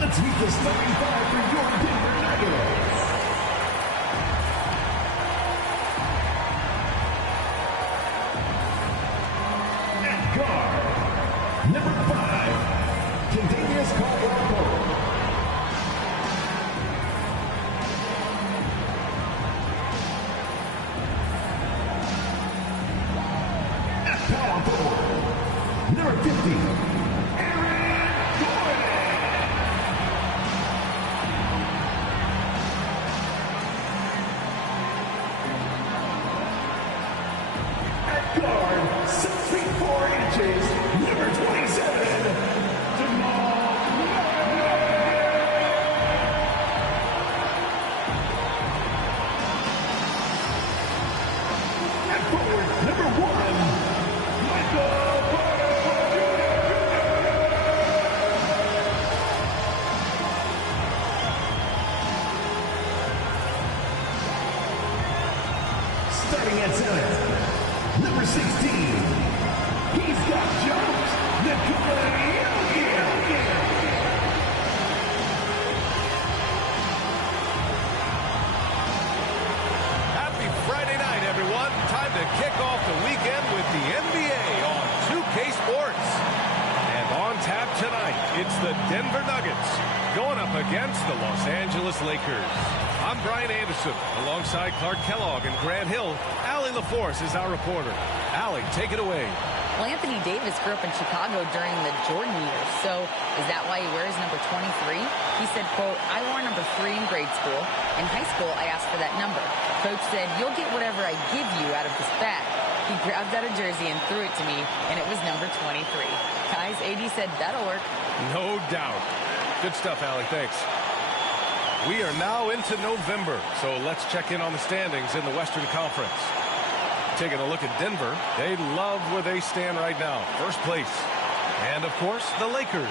Let's meet the starting five for your Denver Nuggets. At guard, number 5, Contagious Caldwell-Pope. At power forward, number 50. Guard, 6 feet 4 inches, number 27, at forward, number 1, Michael Porter Jr. Starting at center. Number 16, he's got jumps. Happy Friday night, everyone. Time to kick off the weekend with the NBA on 2K Sports. And on tap tonight, it's the Denver Nuggets going up against the Los Angeles Lakers. I'm Brian Anderson, alongside Clark Kellogg and Grant Hill. Allie LaForce is our reporter. Allie, take it away. Well, Anthony Davis grew up in Chicago during the Jordan years, so is that why he wears number 23? He said, quote, I wore number 3 in grade school. In high school, I asked for that number. Coach said, you'll get whatever I give you out of this bag. He grabbed out a jersey and threw it to me, and it was number 23. Guys, AD said, that'll work. No doubt. Good stuff, Allie. Thanks. We are now into November, so let's check in on the standings in the Western Conference. Taking a look at Denver, they love where they stand right now, first place. And, of course, the Lakers,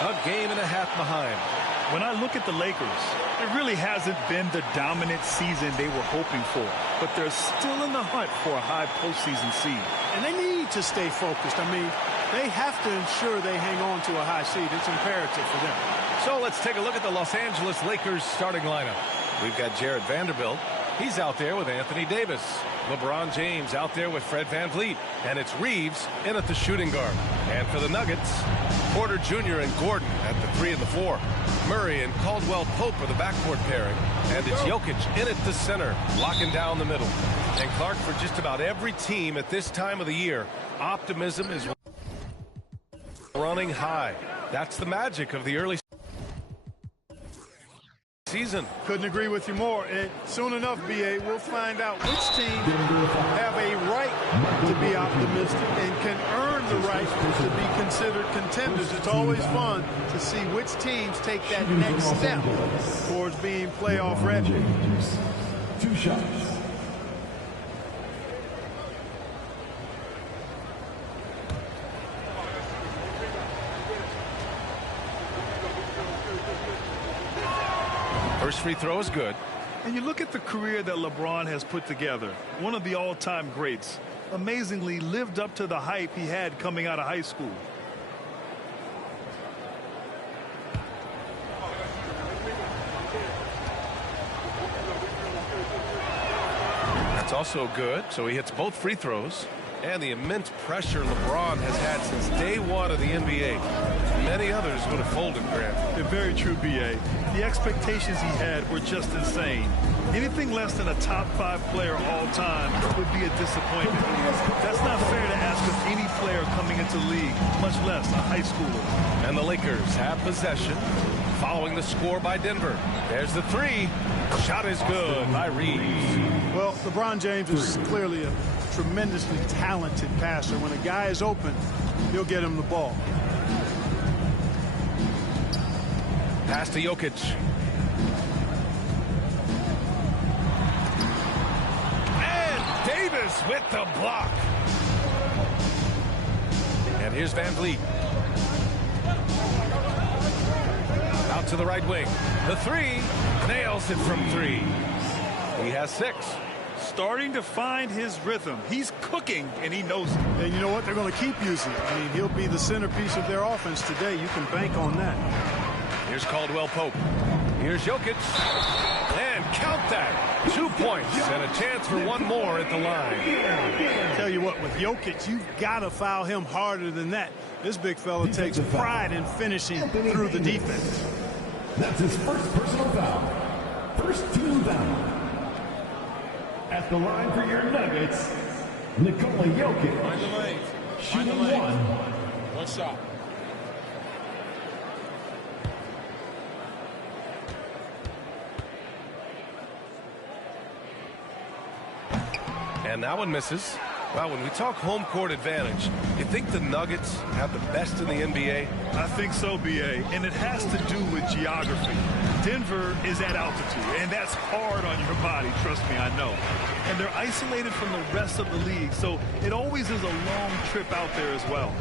a game and a half behind. When I look at the Lakers, it really hasn't been the dominant season they were hoping for, but they're still in the hunt for a high postseason seed. And they need to stay focused. I mean, they have to ensure they hang on to a high seed. It's imperative for them. So let's take a look at the Los Angeles Lakers starting lineup. We've got Jared Vanderbilt. He's out there with Anthony Davis. LeBron James out there with Fred VanVleet. And it's Reeves in at the shooting guard. And for the Nuggets, Porter Jr. and Gordon at the 3 and the 4. Murray and Caldwell-Pope are the backcourt pairing. And it's Jokic in at the center, locking down the middle. And Clark, for just about every team at this time of the year, optimism is running high. That's the magic of the early season. Couldn't agree with you more. And soon enough, BA, we'll find out which team have a right to be optimistic and can earn the right to be considered contenders. It's always fun to see which teams take that next step towards being playoff ready. 2 shots. First free throw is good. And you look at the career that LeBron has put together, one of the all-time greats, amazingly lived up to the hype he had coming out of high school. That's also good, so he hits both free throws. And the immense pressure LeBron has had since day one of the NBA. Many others would have folded, Grant. They're very true, B.A. The expectations he had were just insane. Anything less than a top 5 player all time would be a disappointment. That's not fair to ask of any player coming into the league, much less a high schooler. And the Lakers have possession following the score by Denver. There's the 3. Shot is good by Reeves. Well, LeBron James is clearly a tremendously talented passer. When a guy is open, he'll get him the ball. Pass to Jokic. And Davis with the block. And here's VanVleet. Out to the right wing. The 3. Nails it from 3. He has 6. Starting to find his rhythm. He's cooking, and he knows it. And you know what? They're going to keep using it. I mean, he'll be the centerpiece of their offense today. You can bank on that. Here's Caldwell Pope. Here's Jokic. And count that. 2 points and a chance for one more at the line. Tell you what, with Jokic, you've got to foul him harder than that. This big fella takes pride in finishing through the defense. That's his first personal foul. First team foul. At the line for your Nuggets, Nikola Jokic. Find the lane. Shooting one shot. And that one misses. Well, when we talk home court advantage, you think the Nuggets have the best in the NBA? I think so, B.A., and it has to do with geography. Denver is at altitude, and that's hard on your body, trust me, I know. And they're isolated from the rest of the league, so it always is a long trip out there as well.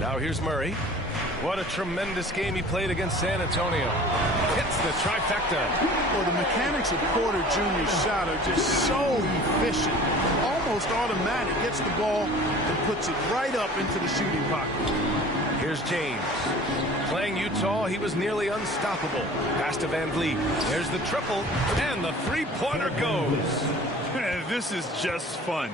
Now here's Murray. What a tremendous game he played against San Antonio. Hits the trifecta. Well, the mechanics of Porter Jr.'s shot are just so efficient. Almost automatic. Gets the ball and puts it right up into the shooting pocket. Here's James. Playing Utah, he was nearly unstoppable. Pass to Van Vliet. There's the triple, and the three-pointer goes. This is just fun.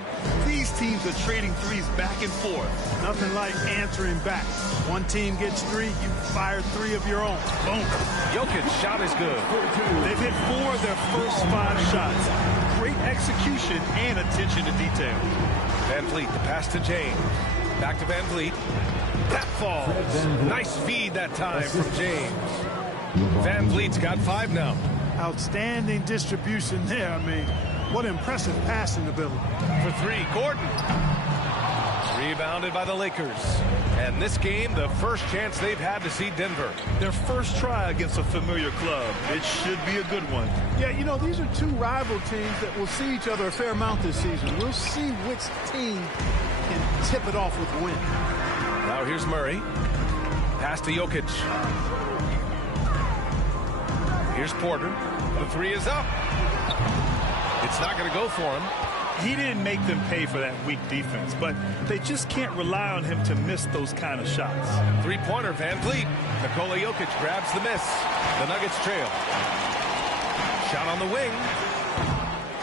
These teams are trading threes back and forth. Nothing like answering back. One team gets three, you fire three of your own. Boom. Jokic's shot is good. They've hit 4 of their first 5 shots. Great execution and attention to detail. Van Vliet, the pass to James. Back to Van Vliet. That falls. Nice feed that time from James. Van Vliet's got 5 now. Outstanding distribution there. I mean, what impressive passing ability. For 3, Gordon. Rebounded by the Lakers. And this game, the first chance they've had to see Denver. Their first try against a familiar club. It should be a good one. Yeah, you know, these are two rival teams that will see each other a fair amount this season. We'll see which team can tip it off with a win. Now here's Murray. Pass to Jokic. Here's Porter. The 3 is up. It's not going to go for him. He didn't make them pay for that weak defense, but they just can't rely on him to miss those kind of shots. Three-pointer, Van Vliet. Nikola Jokic grabs the miss. The Nuggets trail. Shot on the wing.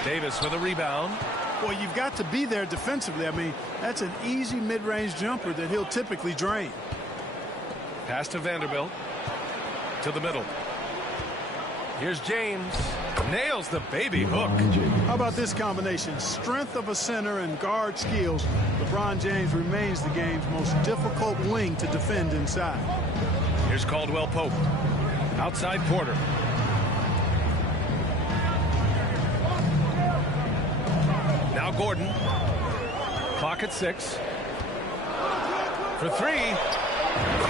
Davis with a rebound. Well, you've got to be there defensively. I mean, that's an easy mid-range jumper that he'll typically drain. Pass to Vanderbilt. To the middle. Here's James. Nails the baby hook. How about this combination? Strength of a center and guard skills. LeBron James remains the game's most difficult wing to defend inside. Here's Caldwell Pope. Outside Porter. Now Gordon. Clock at 6. For 3.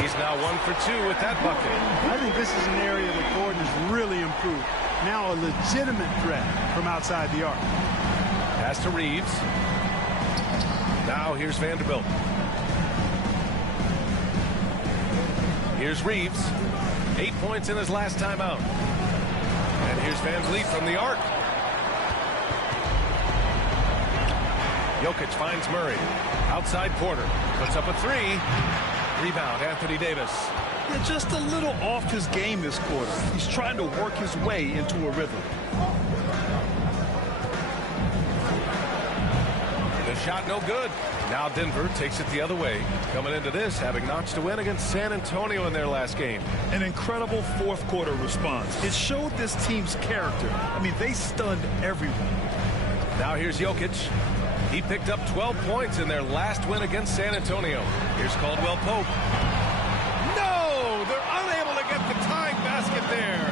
He's now 1 for 2 with that bucket. I think this is an area that Gordon has really improved. Now a legitimate threat from outside the arc. Pass to Reeves. Now here's Vanderbilt. Here's Reeves. 8 points in his last time out. And here's Van Vliet from the arc. Jokic finds Murray. Outside Porter. Puts up a 3. Rebound, Anthony Davis. Yeah, just a little off his game this quarter. He's trying to work his way into a rhythm. The shot no good. Now Denver takes it the other way. Coming into this, having notched a win against San Antonio in their last game. An incredible fourth quarter response. It showed this team's character. I mean, they stunned everyone. Now here's Jokic. He picked up 12 points in their last win against San Antonio. Here's Caldwell Pope. No! They're unable to get the tying basket there.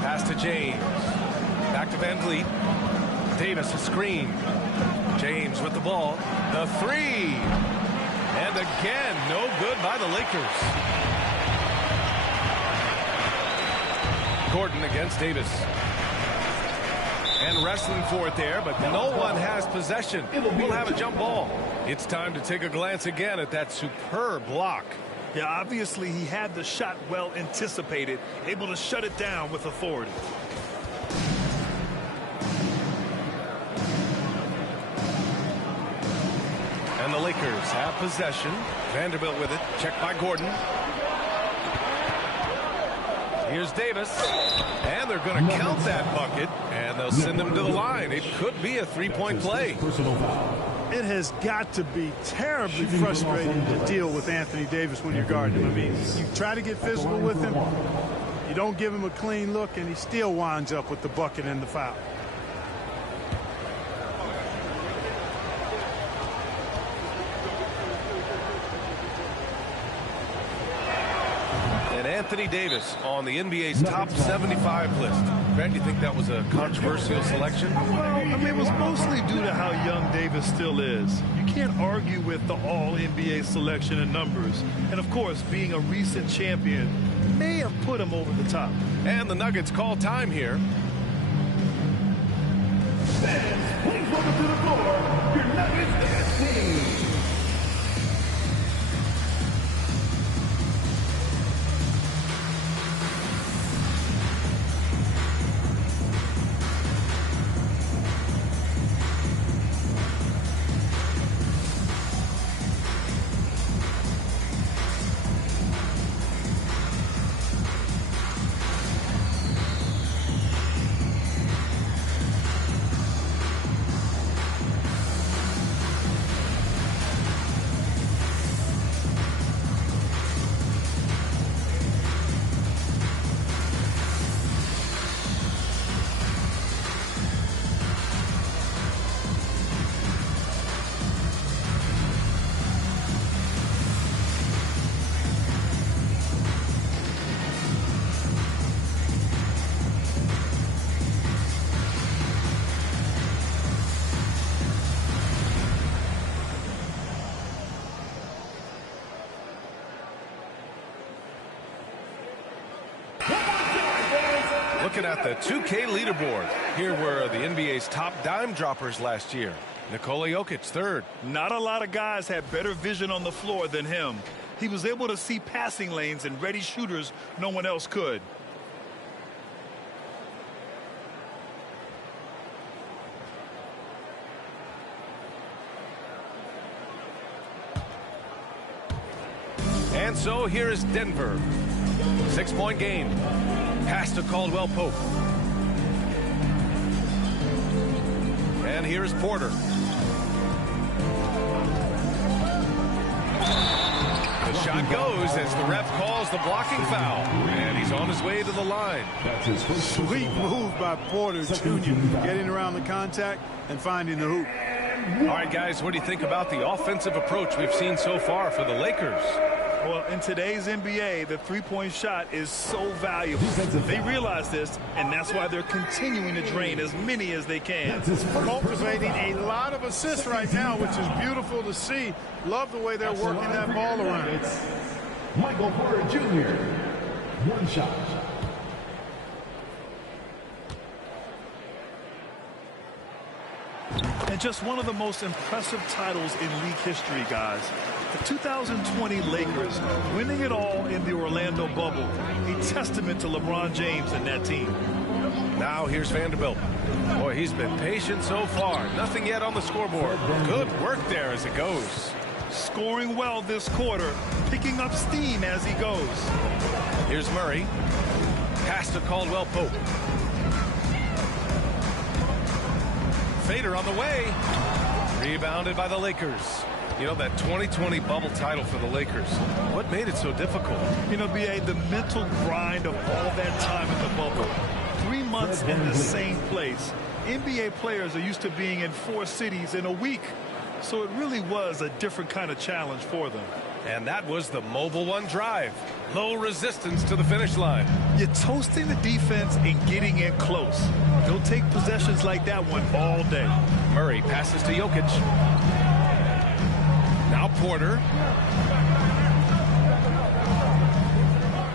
Pass to James. Back to Van Vliet. Davis a screen. James with the ball. The 3. And again, no good by the Lakers. Gordon against Davis. And wrestling for it there, but no one has possession. We'll have a jump ball. It's time to take a glance again at that superb block. Yeah, obviously he had the shot well anticipated, able to shut it down with authority. And the Lakers have possession. Vanderbilt with it. Checked by Gordon. Here's Davis. And they're going to count that bucket. And they'll send him to the line. It could be a three-point play. It has got to be terribly frustrating to deal with Anthony Davis when you're guarding him. I mean, you try to get physical with him. You don't give him a clean look, and he still winds up with the bucket and the foul. And Anthony Davis on the NBA's top 75 list. Grant, do you think that was a controversial selection? Well, I mean, it was mostly due to how young Davis still is. You can't argue with the all-NBA selection and numbers. And, of course, being a recent champion may have put him over the top. And the Nuggets call time here. Fans, please welcome to the floor your Nuggets dance team. Looking at the 2K leaderboard, here were the NBA's top dime droppers last year. Nikola Jokic, third. Not a lot of guys had better vision on the floor than him. He was able to see passing lanes and ready shooters no one else could. And so here is Denver. 6-point game. Pass to Caldwell Pope. And here's Porter. The shot goes as the ref calls the blocking foul. And he's on his way to the line. That's his first Sweet move by Porter Jr. getting around the contact and finding the hoop. All right, guys, what do you think about the offensive approach we've seen so far for the Lakers? Well, in today's NBA, the three-point shot is so valuable. They realize this, and that's why they're continuing to drain as many as they can. Cultivating a lot of assists right now, which is beautiful to see. Love the way they're working that ball around. It's Michael Porter Jr. One shot. And just one of the most impressive titles in league history, guys. The 2020 Lakers winning it all in the Orlando bubble. A testament to LeBron James and that team. Now here's Vanderbilt. Boy, he's been patient so far. Nothing yet on the scoreboard. Good work there as it goes. Scoring well this quarter, picking up steam as he goes. Here's Murray. Pass to Caldwell Pope. Fader on the way. Rebounded by the Lakers. You know, that 2020 bubble title for the Lakers, what made it so difficult? You know, B.A., the mental grind of all that time in the bubble. 3 months in the same place. NBA players are used to being in 4 cities in a week. So it really was a different kind of challenge for them. And that was the Mobile One drive. Low resistance to the finish line. You're toasting the defense and getting in close. They'll take possessions like that one all day. Murray passes to Jokic. Now Porter.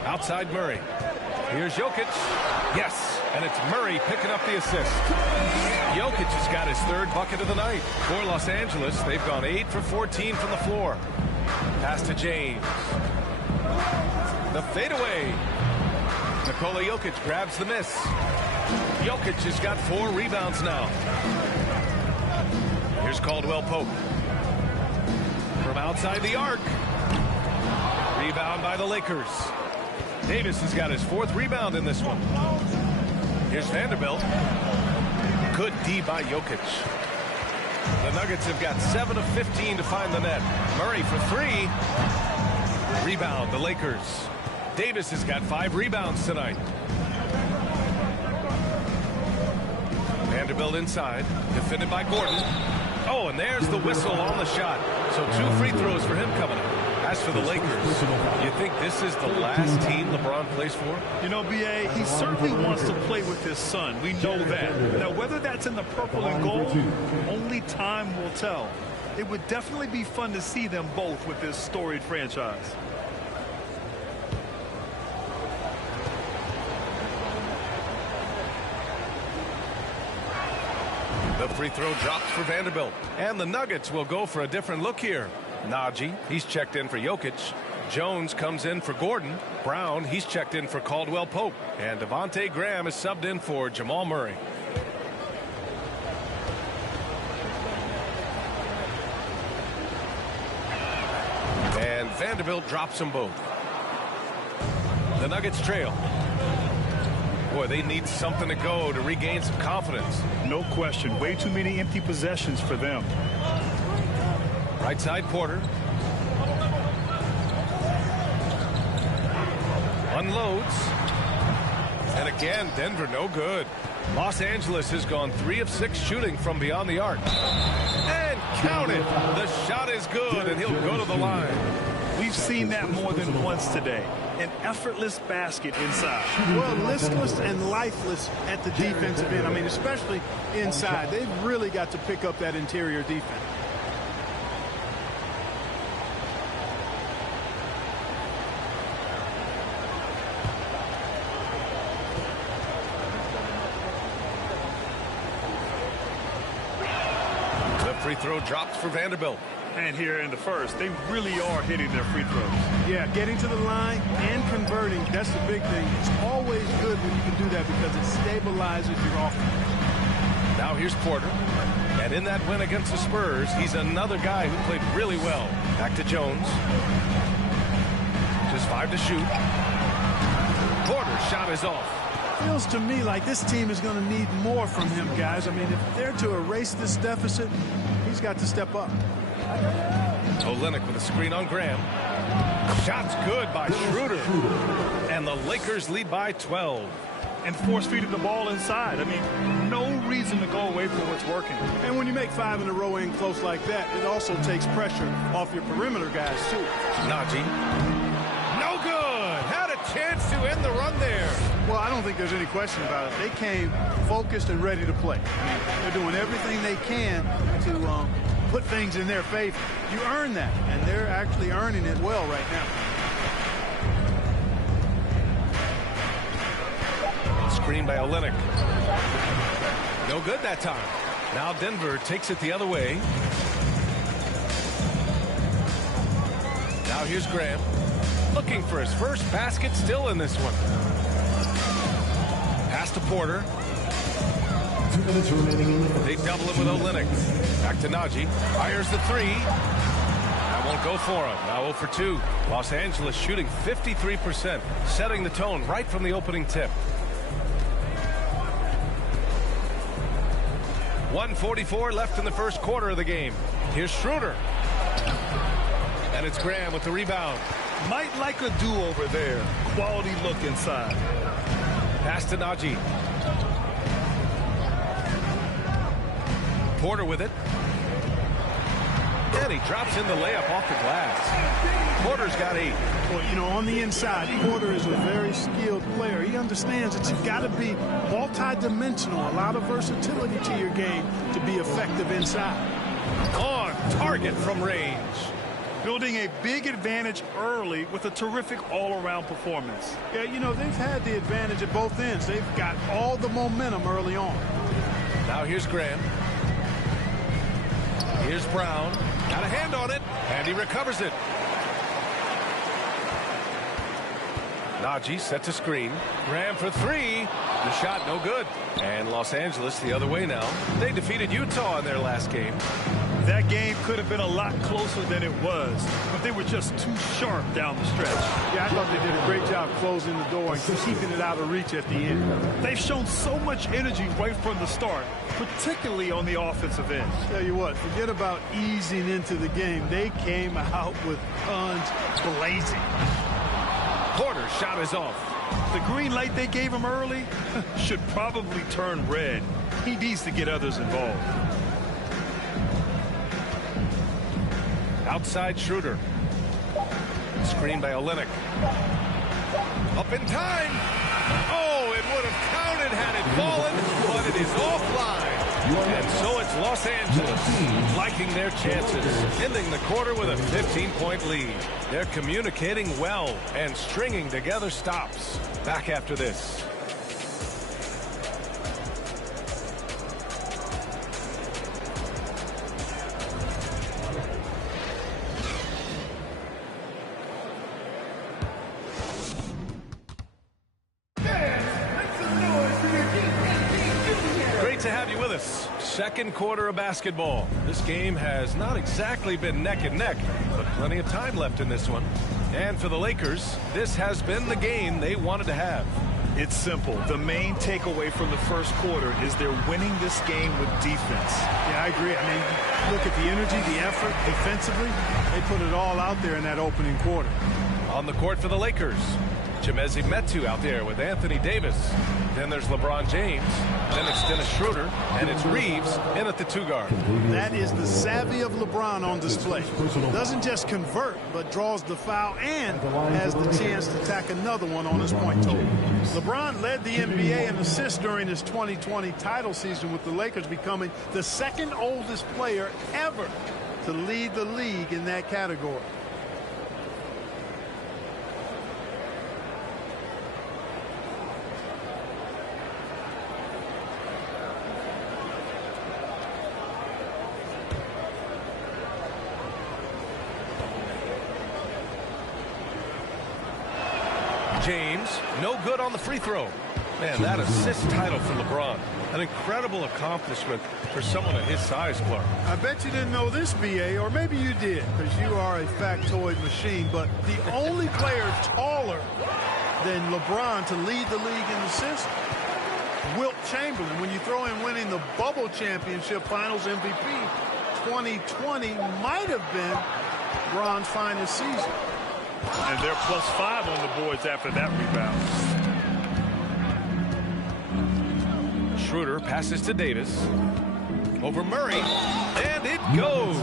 Outside Murray. Here's Jokic. Yes, and it's Murray picking up the assist. Jokic has got his 3rd bucket of the night. For Los Angeles, they've gone 8 for 14 from the floor. Pass to James. The fadeaway. Nikola Jokic grabs the miss. Jokic has got 4 rebounds now. Here's Caldwell Pope. From outside the arc. Rebound by the Lakers. Davis has got his 4th rebound in this one. Here's Vanderbilt. Good D by Jokic. The Nuggets have got 7 of 15 to find the net. Murray for 3. Rebound, the Lakers. Davis has got 5 rebounds tonight. Vanderbilt inside, defended by Gordon. Oh, and there's the whistle on the shot. So 2 free throws for him coming up. As for the Lakers, you think this is the last team LeBron plays for? You know, B.A., he certainly wants to play with his son. We know that. Now, whether that's in the purple and gold, only time will tell. It would definitely be fun to see them both with this storied franchise. The free throw drops for Vanderbilt. And the Nuggets will go for a different look here. Najee, he's checked in for Jokic. Jones comes in for Gordon. Brown, he's checked in for Caldwell Pope. And Devontae Graham is subbed in for Jamal Murray. And Vanderbilt drops them both. The Nuggets trail. Boy, they need something to go to regain some confidence. No question. Way too many empty possessions for them. Right side, Porter. Unloads. And again, Denver no good. Los Angeles has gone 3 of 6 shooting from beyond the arc. And count it. The shot is good, and he'll go to the line. We've seen that more than once today. An effortless basket inside. Well, listless and lifeless at the defensive end. I mean, especially inside. They've really got to pick up that interior defense. Free throw drops for Vanderbilt. And here in the first, they really are hitting their free throws. Yeah, getting to the line and converting, that's the big thing. It's always good when you can do that because it stabilizes your offense. Now here's Porter. And in that win against the Spurs, he's another guy who played really well. Back to Jones. Just 5 to shoot. Porter's shot is off. Feels to me like this team is going to need more from him, guys. I mean, if they're to erase this deficit, he's got to step up. Olynyk with a screen on Graham. Shot's good by Schroeder. And the Lakers lead by 12. And force-feeding the ball inside. I mean, no reason to go away from what's working. And when you make 5 in a row in close like that, it also takes pressure off your perimeter guys, too. Najee. No good. Had a chance to end the run there. Well, I don't think there's any question about it. They came focused and ready to play. I mean, they're doing everything they can to put things in their favor. You earn that, and they're actually earning it well right now. Screen by Olynyk. No good that time. Now Denver takes it the other way. Now here's Graham. Looking for his first basket, still in this one. Pass to Porter. 2 minutes remaining. They double him with Olynyk. Back to Najee. Fires the 3. That won't go for him. Now 0 for 2. Los Angeles shooting 53%, setting the tone right from the opening tip. 1:44 left in the first quarter of the game. Here's Schroeder. And it's Graham with the rebound. Might like a do-over there. Quality look inside. Pass to Najee. Porter with it. And he drops in the layup off the glass. Porter's got 8. Well, you know, on the inside, Porter is a very skilled player. He understands that you've got to be multi-dimensional, a lot of versatility to your game to be effective inside. On target from range. Building a big advantage early with a terrific all-around performance. Yeah, you know, they've had the advantage at both ends. They've got all the momentum early on. Now here's Graham. Here's Brown. Got a hand on it, and he recovers it. Najee set to screen. Graham for 3. The shot no good. And Los Angeles the other way now. They defeated Utah in their last game. That game could have been a lot closer than it was, but they were just too sharp down the stretch. Yeah, I thought they did a great job closing the door and keeping it out of reach at the end. They've shown so much energy right from the start, particularly on the offensive end. Tell you what, forget about easing into the game. They came out with guns blazing. Porter's shot is off. The green light they gave him early should probably turn red. He needs to get others involved. Outside Schroeder. Screen by Olynyk. Up in time. Oh, it would have counted had it fallen, but it is offline. And so it's Los Angeles liking their chances, ending the quarter with a 15-point lead. They're communicating well and stringing together stops. Back after this. To have you with us. Second quarter of basketball. This game has not exactly been neck and neck, but plenty of time left in this one. And for the Lakers, this has been the game they wanted to have. It's simple. The main takeaway from the first quarter is they're winning this game with defense. Yeah, I agree. I mean, look at the energy, the effort defensively. They put it all out there in that opening quarter. On the court for the Lakers, Chimezie Metu out there with Anthony Davis. Then there's LeBron James. Then it's Dennis Schroeder. And it's Reeves in at the 2-guard. That is the savvy of LeBron on display. Doesn't just convert, but draws the foul and has the chance to tack another one on his point total. LeBron led the NBA in assists during his 2020 title season, with the Lakers becoming the second oldest player ever to lead the league in that category. James, no good on the free throw. Man, that assist title for LeBron. An incredible accomplishment for someone of his size, Clark. I bet you didn't know this, BA, or maybe you did, because you are a factoid machine, but the only player taller than LeBron to lead the league in assists, Wilt Chamberlain. When you throw in winning the Bubble Championship Finals MVP, 2020 might have been LeBron's finest season. And they're +5 on the boards after that rebound. Schroeder passes to Davis. Over Murray. And it goes.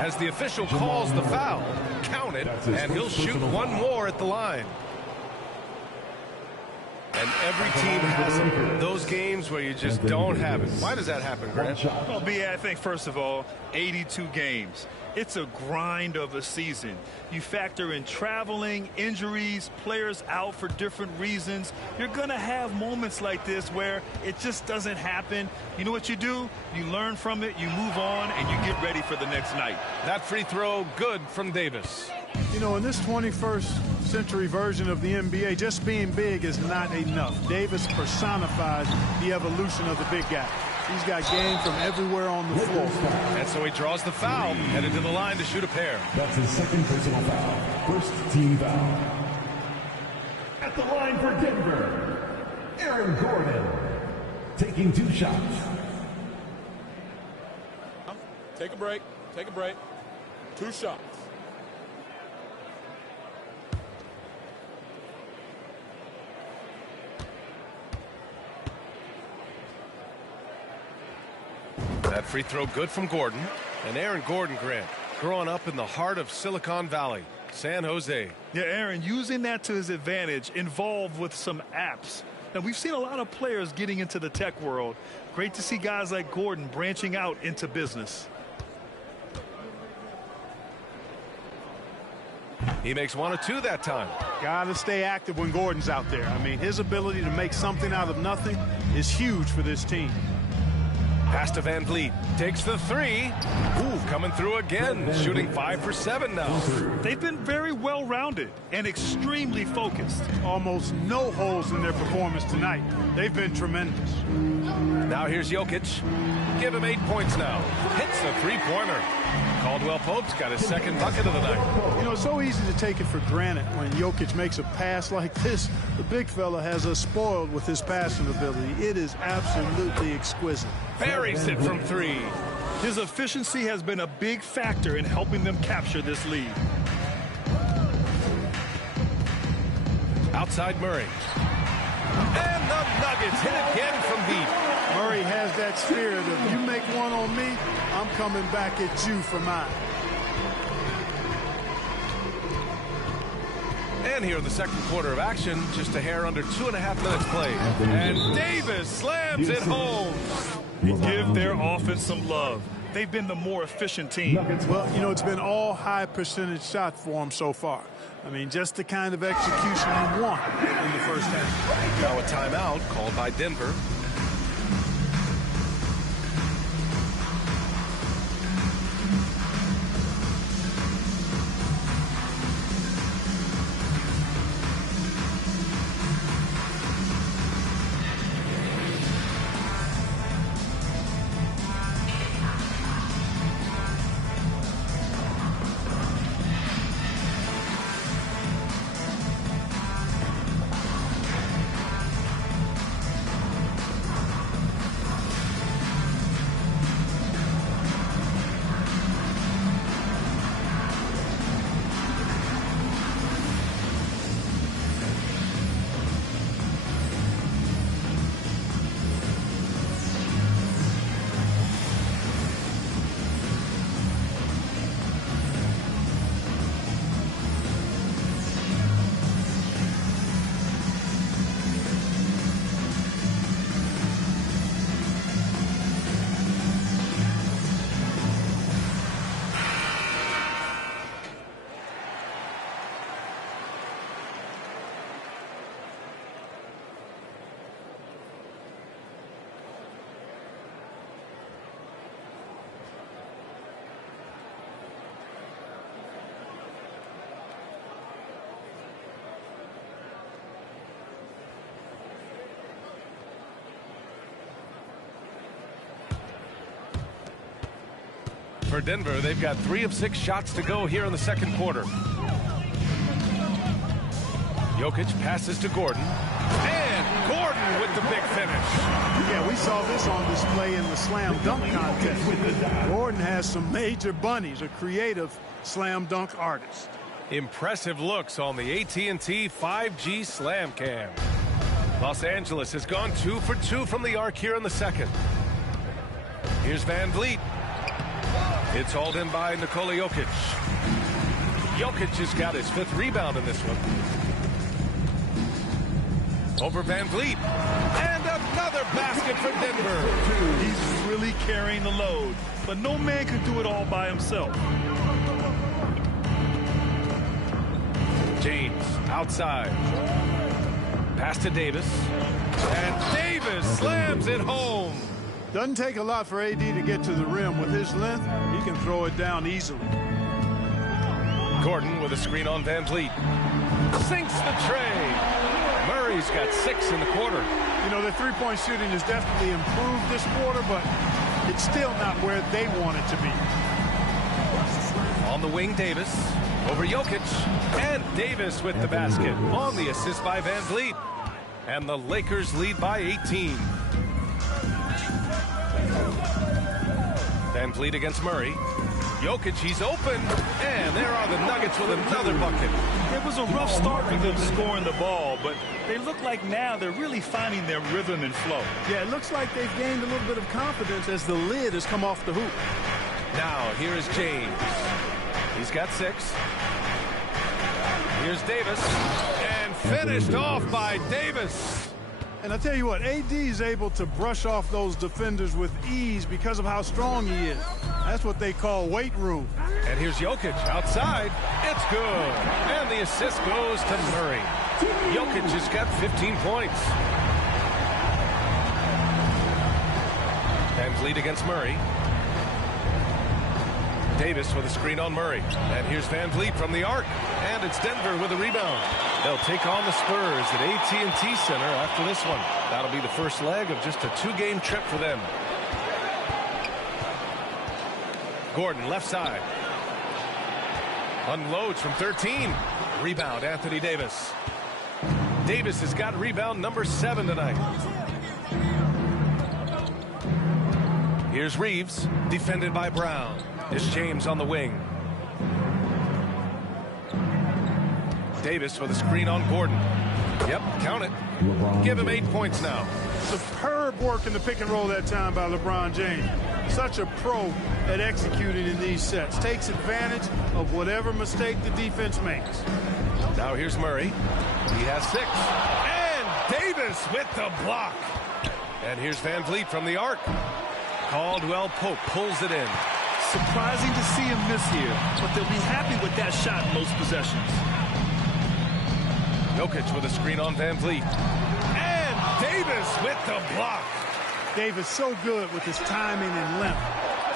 As the official calls the foul. Count it. And he'll shoot one more at the line. And every team has them. Those games where you just don't have it. Why does that happen, Grant? Well, B.A., I think, first of all, 82 games. It's a grind of a season. You factor in traveling, injuries, players out for different reasons. You're going to have moments like this where it just doesn't happen. You know what you do? You learn from it, you move on, and you get ready for the next night. That free throw good from Davis. You know, in this 21st century version of the NBA, just being big is not enough. Davis personifies the evolution of the big guy. He's got game from everywhere on the floor. And so he draws the foul, headed to the line to shoot a pair. That's his second personal foul. First team foul. At the line for Denver, Aaron Gordon, taking 2 shots. Take a break. Take a break. 2 shots. That free throw good from Gordon. And Aaron Gordon, Grant, growing up in the heart of Silicon Valley, San Jose. Yeah, Aaron, using that to his advantage, involved with some apps. Now, we've seen a lot of players getting into the tech world. Great to see guys like Gordon branching out into business. He makes 1 or 2 that time. Got to stay active when Gordon's out there. I mean, his ability to make something out of nothing is huge for this team. Pass to Van Vliet. Takes the 3. Ooh, coming through again. Shooting 5 for 7 now. They've been very well-rounded and extremely focused. Almost no holes in their performance tonight. They've been tremendous. Now here's Jokic. Give him 8 points now. Hits the three-pointer. Caldwell Pope's got his second bucket of the night. You know, it's so easy to take it for granted when Jokic makes a pass like this. The big fella has us spoiled with his passing ability. It is absolutely exquisite. Buries it from 3. His efficiency has been a big factor in helping them capture this lead. Outside Murray. And the Nuggets hit again from deep. Murray has that spirit of, you make one on me, I'm coming back at you for mine. And here in the second quarter of action, just a hair under 2.5 minutes played. And Davis slams it home. Give their offense some love. They've been the more efficient team. Well, you know, it's been all high percentage shot for them so far. I mean, just the kind of execution you want in the first half. Now a timeout called by Denver. For Denver, they've got 3 of 6 shots to go here in the second quarter. Jokic passes to Gordon. And Gordon with the big finish. Yeah, we saw this on display in the slam dunk contest. Gordon has some major bunnies, a creative slam dunk artist. Impressive looks on the AT&T 5G Slam Cam. Los Angeles has gone 2 for 2 from the arc here in the second. Here's Van Vliet. It's hauled in by Nikola Jokic. Jokic has got his 5th rebound in this one. Over Van Vliet. And another basket for Denver. He's really carrying the load, but no man can do it all by himself. James outside. Pass to Davis. And Davis slams it home. Doesn't take a lot for AD to get to the rim. With his length, he can throw it down easily. Gordon with a screen on Van Vliet. Sinks the tray. Murray's got 6 in the quarter. You know, the three-point shooting has definitely improved this quarter, but it's still not where they want it to be. On the wing, Davis. Over Jokic. And Davis with the basket on the assist by Van Vliet. And the Lakers lead by 18. Van Vliet against Murray. Jokic, he's open. And there are the Nuggets with another bucket. It was a rough start for them scoring the ball, but they look like now they're really finding their rhythm and flow. Yeah, it looks like they've gained a little bit of confidence as the lid has come off the hoop. Now, here is James. He's got 6. Here's Davis. And finished off by Davis. And I tell you what, AD is able to brush off those defenders with ease because of how strong he is. That's what they call weight room. And here's Jokic outside. It's good. And the assist goes to Murray. Jokic has got 15 points. Van Vliet against Murray. Davis with a screen on Murray. And here's Van Vliet from the arc. And it's Denver with a rebound. They'll take on the Spurs at AT&T Center after this one. That'll be the first leg of just a 2-game trip for them. Gordon left side. Unloads from 13. Rebound, Anthony Davis. Davis has got rebound number 7 tonight. Here's Reeves, defended by Brown. It's James on the wing. Davis with a screen on Gordon. Yep, count it. Give him 8 points now. Superb work in the pick and roll that time by LeBron James. Such a pro at executing in these sets. Takes advantage of whatever mistake the defense makes. Now here's Murray. He has 6. And Davis with the block. And here's Van Vliet from the arc. Caldwell Pope pulls it in. Surprising to see him miss here, but they'll be happy with that shot in most possessions. Jokic with a screen on Van Vliet. And Davis with the block. Davis so good with his timing and length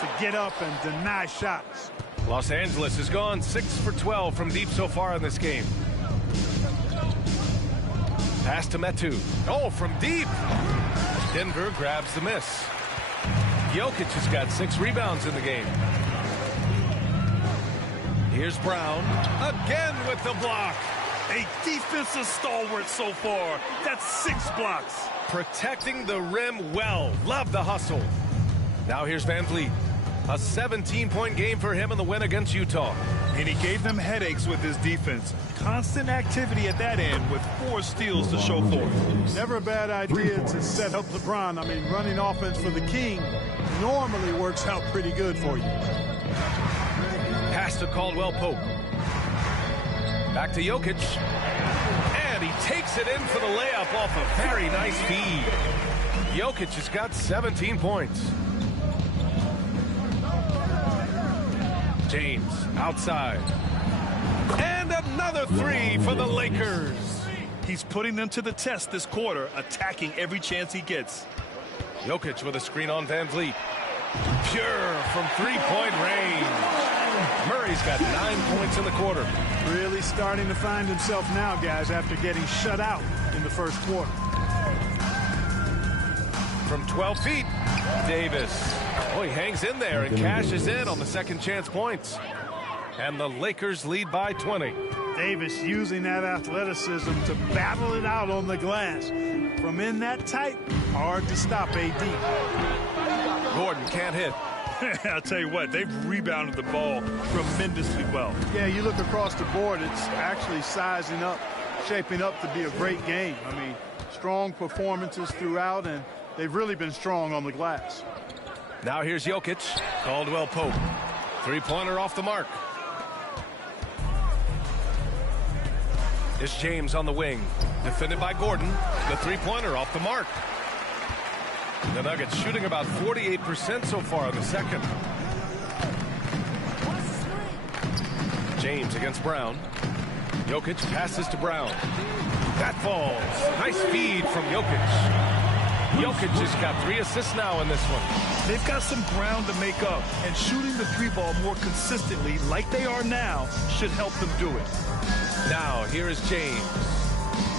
to get up and deny shots. Los Angeles has gone 6 for 12 from deep so far in this game. Pass to Metu. Oh, from deep. Denver grabs the miss. Jokic has got 6 rebounds in the game. Here's Brown. Again with the block. A defensive stalwart so far. That's 6 blocks. Protecting the rim well. Love the hustle. Now here's Van Vliet. A 17-point game for him in the win against Utah. And he gave them headaches with his defense. Constant activity at that end with 4 steals to show for it. Never a bad idea to set up LeBron. I mean, running offense for the King normally works out pretty good for you. Pass to Caldwell Pope. Back to Jokic. And he takes it in for the layup off a very nice feed. Jokic has got 17 points. James outside. And another 3 for the Lakers. He's putting them to the test this quarter, attacking every chance he gets. Jokic with a screen on Van Vliet. Pure from 3-point range. Murray's got 9 points in the quarter. Really starting to find himself now, guys, after getting shut out in the first quarter. From 12 feet, Davis. Oh, he hangs in there and cashes in on the second chance points. And the Lakers lead by 20. Davis using that athleticism to battle it out on the glass. From in that tight, hard to stop AD. Gordon can't hit. I'll tell you what, they've rebounded the ball tremendously well. Yeah, you look across the board, it's actually sizing up, shaping up to be a great game. I mean, strong performances throughout, and they've really been strong on the glass. Now here's Jokic. Caldwell Pope. 3-pointer off the mark. It's James on the wing. Defended by Gordon. The 3-pointer off the mark. The Nuggets shooting about 48% so far in the second. James against Brown. Jokic passes to Brown. That falls. Nice feed from Jokic. Jokic has got 3 assists now in this one. They've got some ground to make up, and shooting the 3-ball more consistently like they are now should help them do it. Now here is James.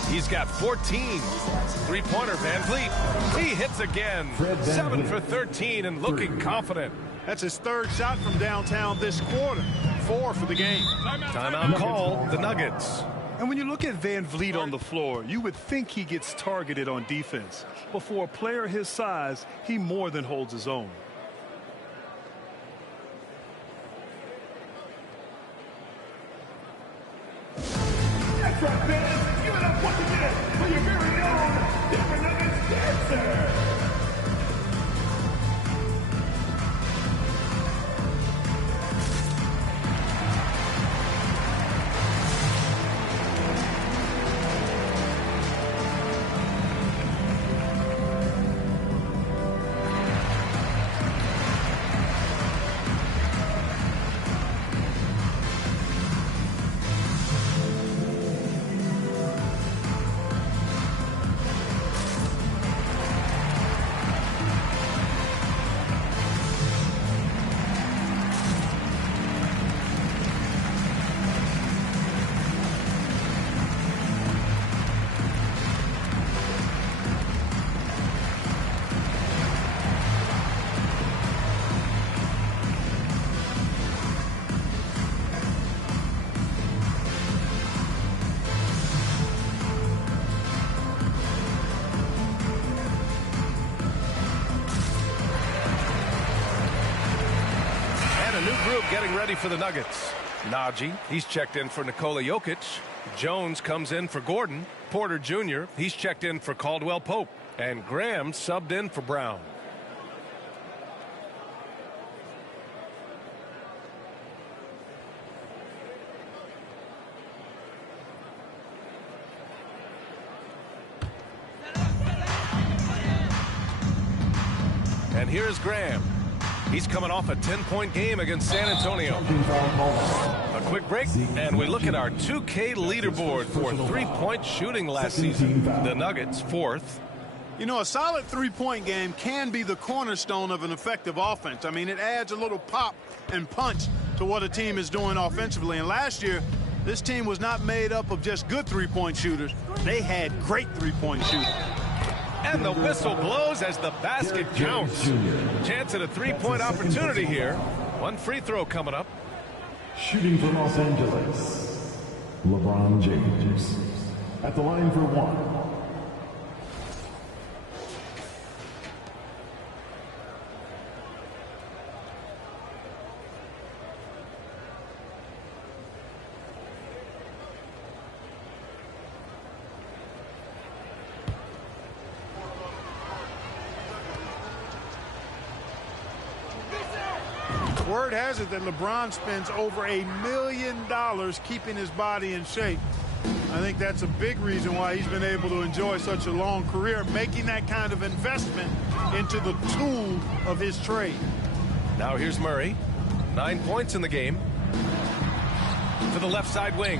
He's got 14. 3-pointer Van Vliet. He hits again. 7 for 13 and looking confident. That's his 3rd shot from downtown this quarter. 4 for the game. Timeout called the Nuggets. And when you look at Van Vliet on the floor, you would think he gets targeted on defense. But for a player his size, he more than holds his own. That's right, fans. Give it up once again for your very own Denver Nuggets dancer. getting ready for the Nuggets. Najee, he's checked in for Nikola Jokic. Jones comes in for Gordon. Porter Jr., he's checked in for Caldwell Pope. And Graham subbed in for Brown. And here's Graham. He's coming off a 10-point game against San Antonio. A quick break, and we look at our 2K leaderboard for three-point shooting last season. The Nuggets, 4th. You know, a solid three-point game can be the cornerstone of an effective offense. I mean, it adds a little pop and punch to what a team is doing offensively. And last year, this team was not made up of just good three-point shooters. They had great three-point shooters. And the whistle blows as the basket counts. Chance at a three-point opportunity here. One free throw coming up. Shooting from Los Angeles, LeBron James. At the line for one. Word has it that LeBron spends over $1 million keeping his body in shape. I think that's a big reason why he's been able to enjoy such a long career, making that kind of investment into the tool of his trade. Now here's Murray. 9 points in the game. To the left side wing.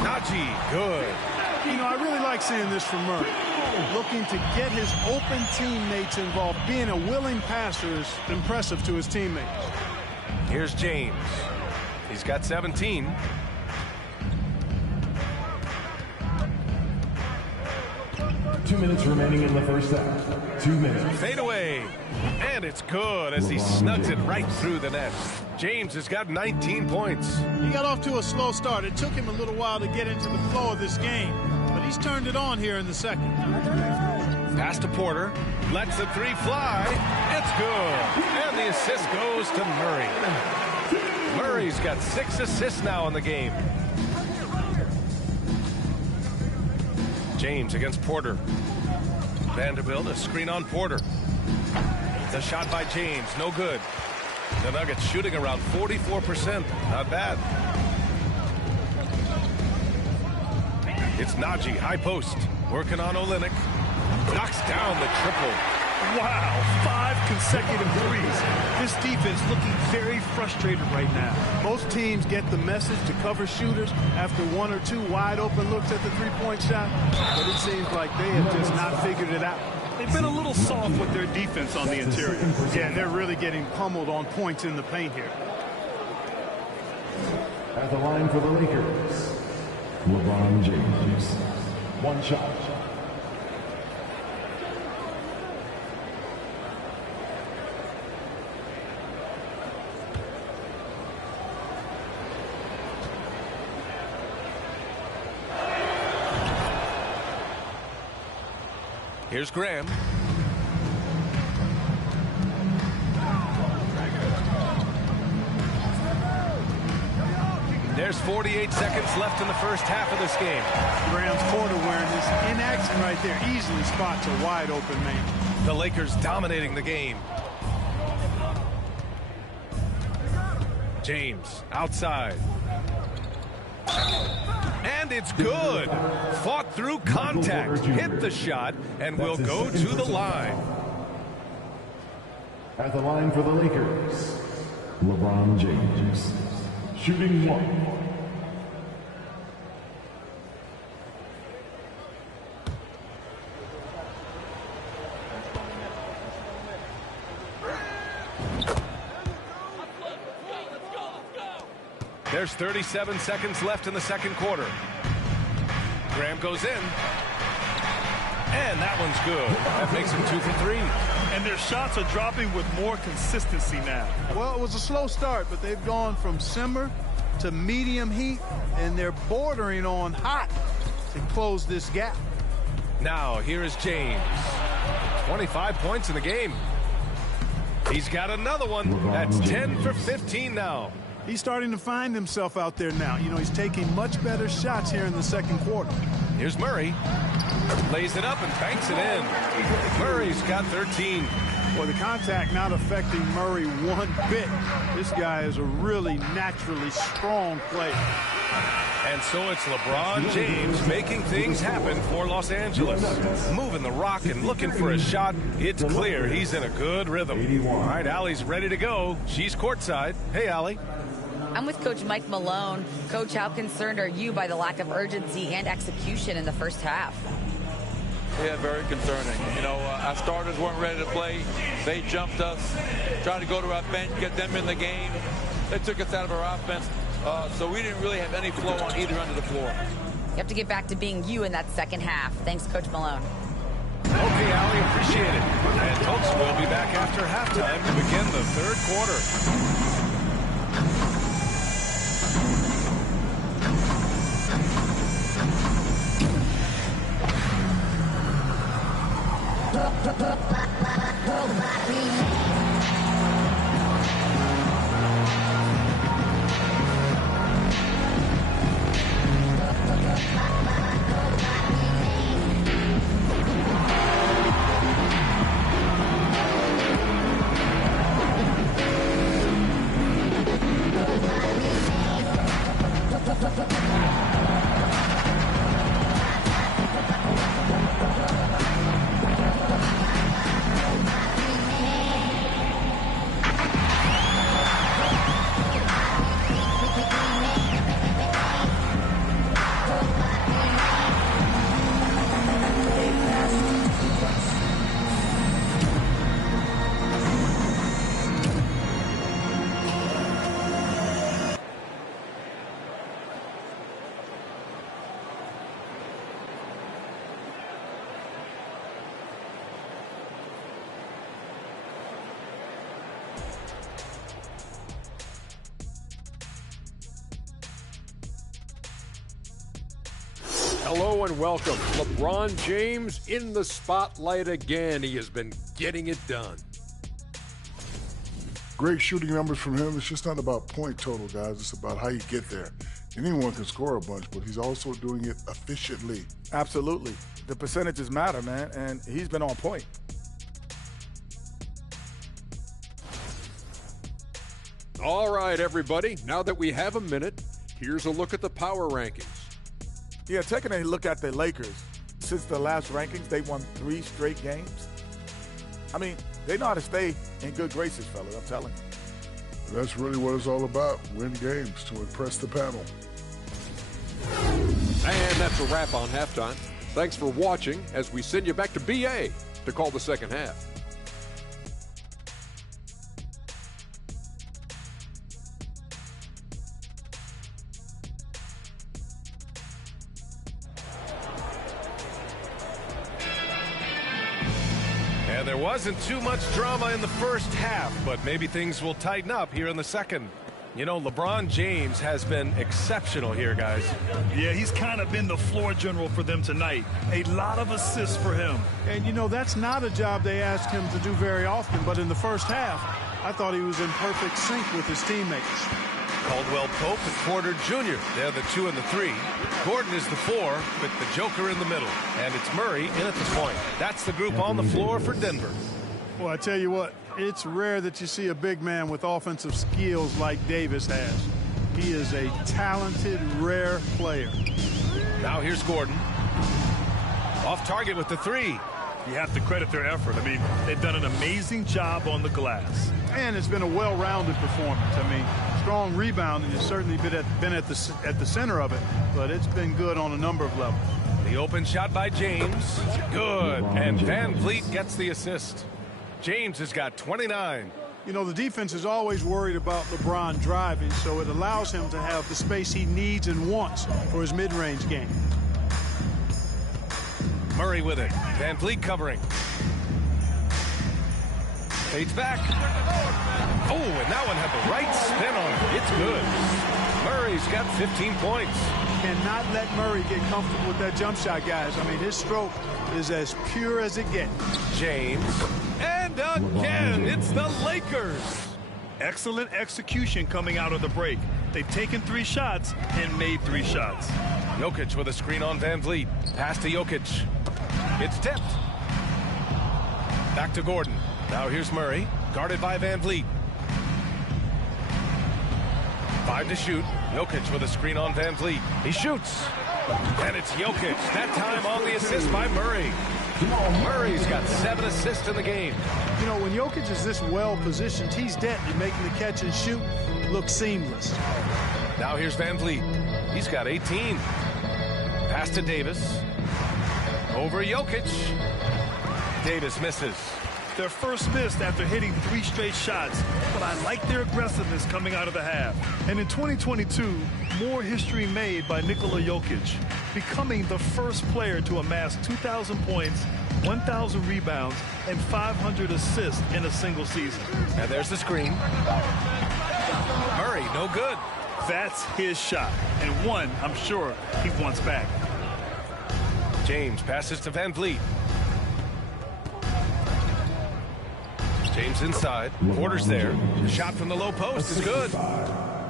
Najee, good. You know, I really like seeing this from Murray. Looking to get his open teammates involved. Being a willing passer is impressive to his teammates. Here's James. He's got 17. Two minutes remaining in the first half. 2 minutes. Fade away. And it's good as he snugs it right through the net. James has got 19 points. He got off to a slow start. It took him a little while to get into the flow of this game. But he's turned it on here in the second. Pass to Porter. Lets the three fly. It's good. And the assist goes to Murray. Murray's got 6 assists now in the game. James against Porter. Vanderbilt, a screen on Porter. The shot by James, no good. The Nuggets shooting around 44%. Not bad. It's Najee, high post. Working on Olynyk. Knocks down the triple. Wow, 5 consecutive threes. This defense looking very frustrated right now. Most teams get the message to cover shooters after 1 or 2 wide open looks at the three-point shot, but it seems like they have just not figured it out. They've been a little soft with their defense on the interior. Yeah, they're really getting pummeled on points in the paint here. At the line for the Lakers, LeBron James. One shot. Here's Graham. There's 48 seconds left in the first half of this game. Graham's court awareness in action right there. Easily spots a wide open man. The Lakers dominating the game. James outside. And it's good. Fought through contact, hit the shot, and will go to the line. At the line for the Lakers, LeBron James. Shooting one. There's 37 seconds left in the second quarter. Graham goes in. And that one's good. That makes him 2 for 3. And their shots are dropping with more consistency now. Well, it was a slow start, but they've gone from simmer to medium heat, and they're bordering on hot to close this gap. Now, here is James. 25 points in the game. He's got another one. That's 10 for 15 now. He's starting to find himself out there now. You know, he's taking much better shots here in the second quarter. Here's Murray. Lays it up and banks it in. Murray's got 13. Well, the contact not affecting Murray one bit. This guy is a really naturally strong player. And so it's LeBron James making things happen for Los Angeles. Moving the rock and looking for a shot. It's clear he's in a good rhythm. All right, Allie's ready to go. She's courtside. Hey, Allie. I'm with Coach Mike Malone. Coach, how concerned are you by the lack of urgency and execution in the first half? Yeah, very concerning. You know, our starters weren't ready to play. They jumped us, tried to go to our bench, get them in the game. They took us out of our offense, so we didn't really have any flow on either end of the floor. You have to get back to being you in that second half. Thanks, Coach Malone. Okay, Allie, appreciate it. And folks, we'll be back after halftime to begin the third quarter. Hello and welcome. LeBron James in the spotlight again. He has been getting it done. Great shooting numbers from him. It's just not about point total, guys. It's about how you get there. Anyone can score a bunch, but he's also doing it efficiently. Absolutely. The percentages matter, man, and he's been on point. All right, everybody. Now that we have a minute, here's a look at the power rankings. Yeah, taking a look at the Lakers, since the last rankings, they won 3 straight games. I mean, they know how to stay in good graces, fellas, I'm telling you. That's really what it's all about, win games to impress the panel. And that's a wrap on halftime. Thanks for watching as we send you back to BA to call the second half. There wasn't too much drama in the first half, but maybe things will tighten up here in the second. You know, LeBron James has been exceptional here, guys. Yeah, he's kind of been the floor general for them tonight. A lot of assists for him. And, you know, that's not a job they ask him to do very often, but in the first half, I thought he was in perfect sync with his teammates. Caldwell Pope and Porter Jr. They're the 2 and the 3. Gordon is the 4 with the Joker in the middle. And it's Murray in at the point. That's the group on the floor for Denver. Well, I tell you what, it's rare that you see a big man with offensive skills like Davis has. He is a talented, rare player. Now here's Gordon. Off target with the 3. You have to credit their effort. I mean, they've done an amazing job on the glass. And it's been a well-rounded performance. I mean, strong rebounding has certainly been at the center of it, but it's been good on a number of levels. The open shot by James. Good. And Van Vliet gets the assist. James has got 29. You know, the defense is always worried about LeBron driving, so it allows him to have the space he needs and wants for his mid-range game. Murray with it. Van Vliet covering. Fades back. Oh, and that one had the right spin on it. It's good. Murray's got 15 points. Cannot cannot let Murray get comfortable with that jump shot, guys. I mean, his stroke is as pure as it gets. James. And again, it's the Lakers. Excellent execution coming out of the break. They've taken 3 shots and made 3 shots. Jokic with a screen on Van Vliet. Pass to Jokic. It's tipped. Back to Gordon. Now here's Murray, guarded by Van Vliet. 5 to shoot. Jokic with a screen on Van Vliet. He shoots. And it's Jokic. That time on the assist by Murray. Murray's got 7 assists in the game. You know, when Jokic is this well positioned, he's deadly, making the catch and shoot look seamless. Now here's Van Vliet. He's got 18. Pass to Davis. Over Jokic. Davis misses. Their first miss after hitting 3 straight shots, but I like their aggressiveness coming out of the half. And in 2022, more history made by Nikola Jokic, becoming the first player to amass 2,000 points, 1,000 rebounds, and 500 assists in a single season. And there's the screen. Murray, no good. That's his shot, and one I'm sure he wants back. James passes to Van Vliet. James inside. Porter's there. The shot from the low post is good.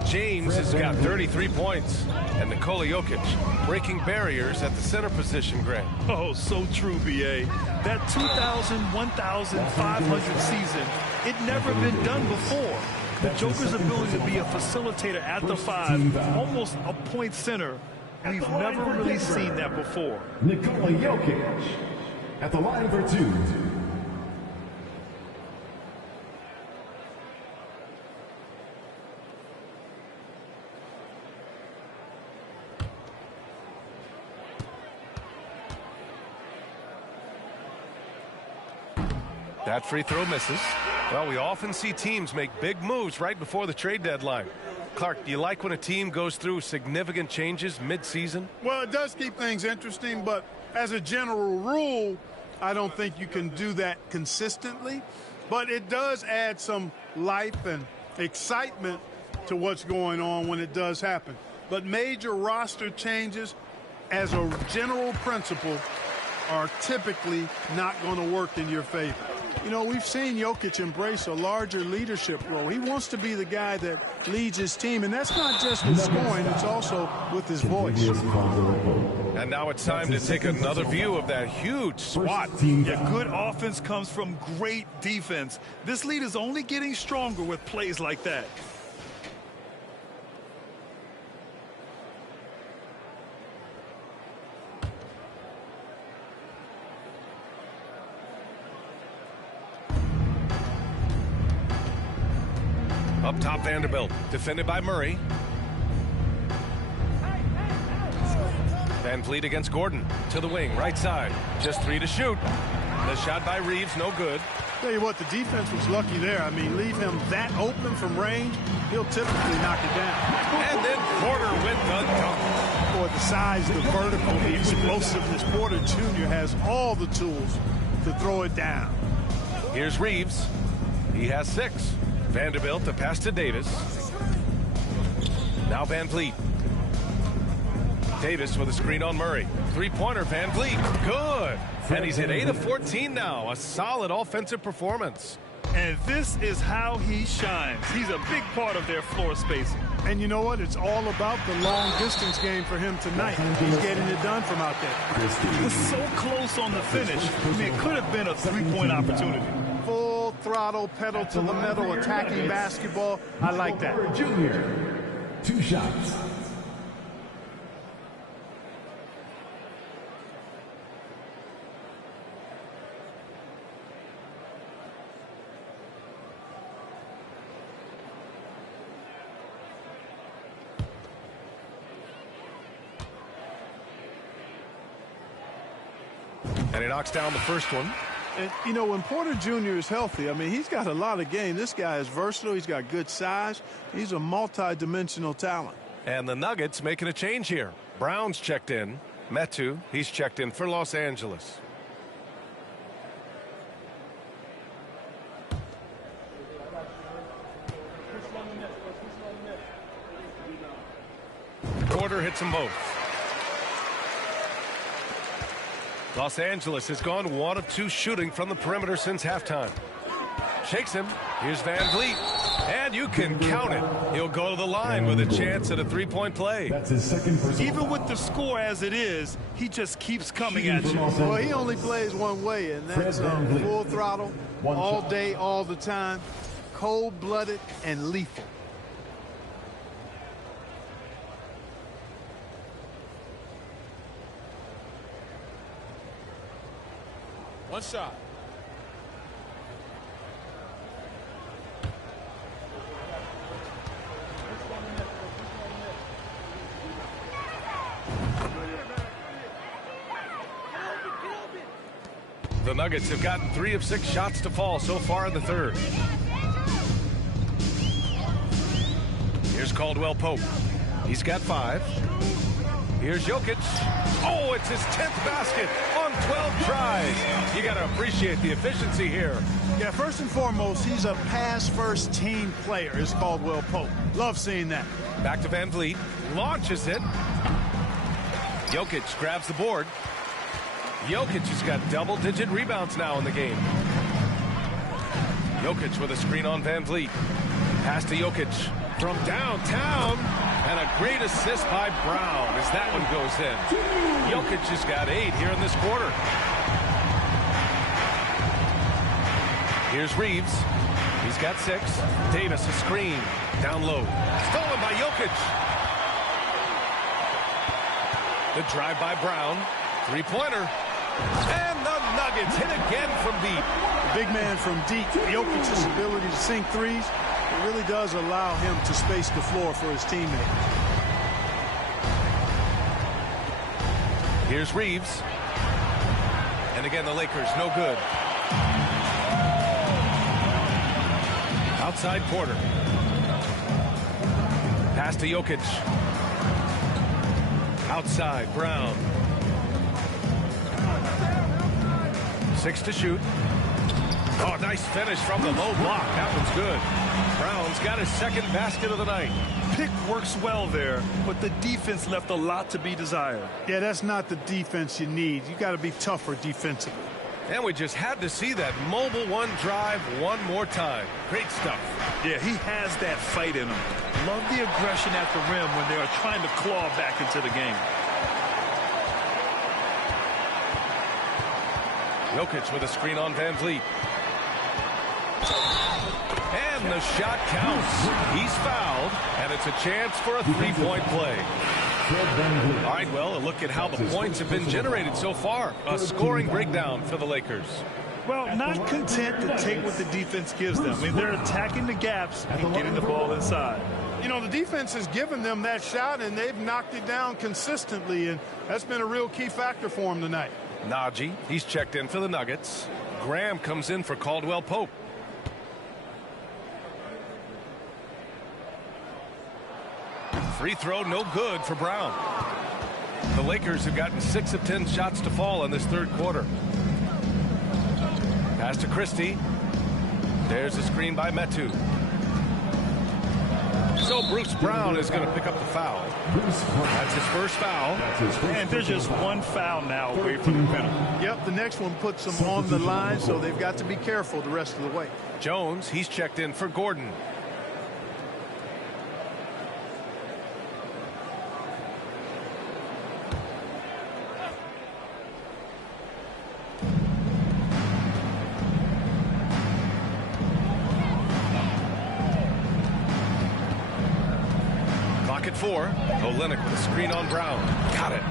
James has got 33 points. And Nikola Jokic breaking barriers at the center position, Grant. Oh, so true, B.A. That 2,000, 1,500 season, it never been done before. The Joker's ability to be a facilitator at the 5, almost a point center, we've never really seen that before. Nikola Jokic at the line for 2. That free throw misses. Well, we often see teams make big moves right before the trade deadline. Clark, do you like when a team goes through significant changes mid-season? Well, it does keep things interesting, but as a general rule, I don't think you can do that consistently. But it does add some life and excitement to what's going on when it does happen. But major roster changes, as a general principle, are typically not going to work in your favor. You know, we've seen Jokic embrace a larger leadership role. He wants to be the guy that leads his team, and that's not just with scoring, it's also with his voice. And now it's time to take another view of that huge swat. Yeah, good offense comes from great defense. This lead is only getting stronger with plays like that. Up top, Vanderbilt, defended by Murray. Van Vliet against Gordon, to the wing, right side. Just 3 to shoot. The shot by Reeves, no good. Tell you what, the defense was lucky there. I mean, leave him that open from range, he'll typically knock it down. And then Porter with the dunk. For the size, the vertical, the explosiveness, Porter Jr. has all the tools to throw it down. Here's Reeves. He has 6. Vanderbilt, the pass to Davis. Now Van Vliet. Davis with a screen on Murray. 3-pointer, Van Vliet. Good. And he's hit 8 of 14 now. A solid offensive performance. And this is how he shines. He's a big part of their floor spacing. And you know what? It's all about the long-distance game for him tonight. He's getting it done from out there. He was so close on the finish. I mean, it could have been a 3-point opportunity. Full throttle, pedal to the metal, attacking basketball. I like that. Junior, 2 shots. And he knocks down the first one. And, you know, when Porter Jr. is healthy, I mean, he's got a lot of game. This guy is versatile. He's got good size. He's a multi-dimensional talent. And the Nuggets making a change here. Brown's checked in. Metu, he's checked in for Los Angeles. Porter hits them both. Los Angeles has gone 1 of 2 shooting from the perimeter since halftime. Shakes him. Here's Van Vliet. And you can count it. He'll go to the line with a chance at a three-point play. That's his second personal. Even with the score as it is, he just keeps coming at you. Well, he only plays one way, and that's full throttle, all day, all the time, cold-blooded and lethal. One shot. The Nuggets have gotten 3 of 6 shots to fall so far in the third. Here's Caldwell Pope. He's got 5. Here's Jokic. Oh, it's his 10th basket on 12 tries. You got to appreciate the efficiency here. Yeah, first and foremost, he's a pass-first team player, is Caldwell Pope. Love seeing that. Back to Van Vliet. Launches it. Jokic grabs the board. Jokic has got double-digit rebounds now in the game. Jokic with a screen on Van Vliet. Pass to Jokic from downtown. And a great assist by Brown as that one goes in. Jokic has got 8 here in this quarter. Here's Reeves. He's got 6. Davis a screen. Down low. Stolen by Jokic. The drive by Brown. Three-pointer. And the Nuggets hit again from deep. The big man from deep. Jokic's ability to sink threes, it really does allow him to space the floor for his teammates. Here's Reeves. And again, the Lakers, no good. Outside Porter. Pass to Jokic. Outside, Brown. 6 to shoot. Oh, nice finish from the low block. That one's good. Brown's got his second basket of the night. Pick works well there, but the defense left a lot to be desired. Yeah, that's not the defense you need. You got to be tougher defensively. And we just had to see that mobile one drive one more time. Great stuff. Yeah, he has that fight in him. Love the aggression at the rim when they are trying to claw back into the game. Jokic with a screen on Van Vliet. And the shot counts. He's fouled, and it's a chance for a three-point play. All right, well, a look at how the points have been generated so far. A scoring breakdown for the Lakers. Well, not content to take what the defense gives them. I mean, they're attacking the gaps and getting the ball inside. You know, the defense has given them that shot, and they've knocked it down consistently, and that's been a real key factor for them tonight. Najee, he's checked in for the Nuggets. Graham comes in for Caldwell Pope. Free throw, no good for Brown. The Lakers have gotten 6 of 10 shots to fall in this third quarter. Pass to Christie. There's a screen by Metu. So Bruce Brown is going to pick up the foul. That's his first foul. And there's just one foul now away from the penalty. Yep, the next one puts them on the line, so they've got to be careful the rest of the way. Jones, he's checked in for Gordon. At 4. Olynyk with a screen on Brown. Got it.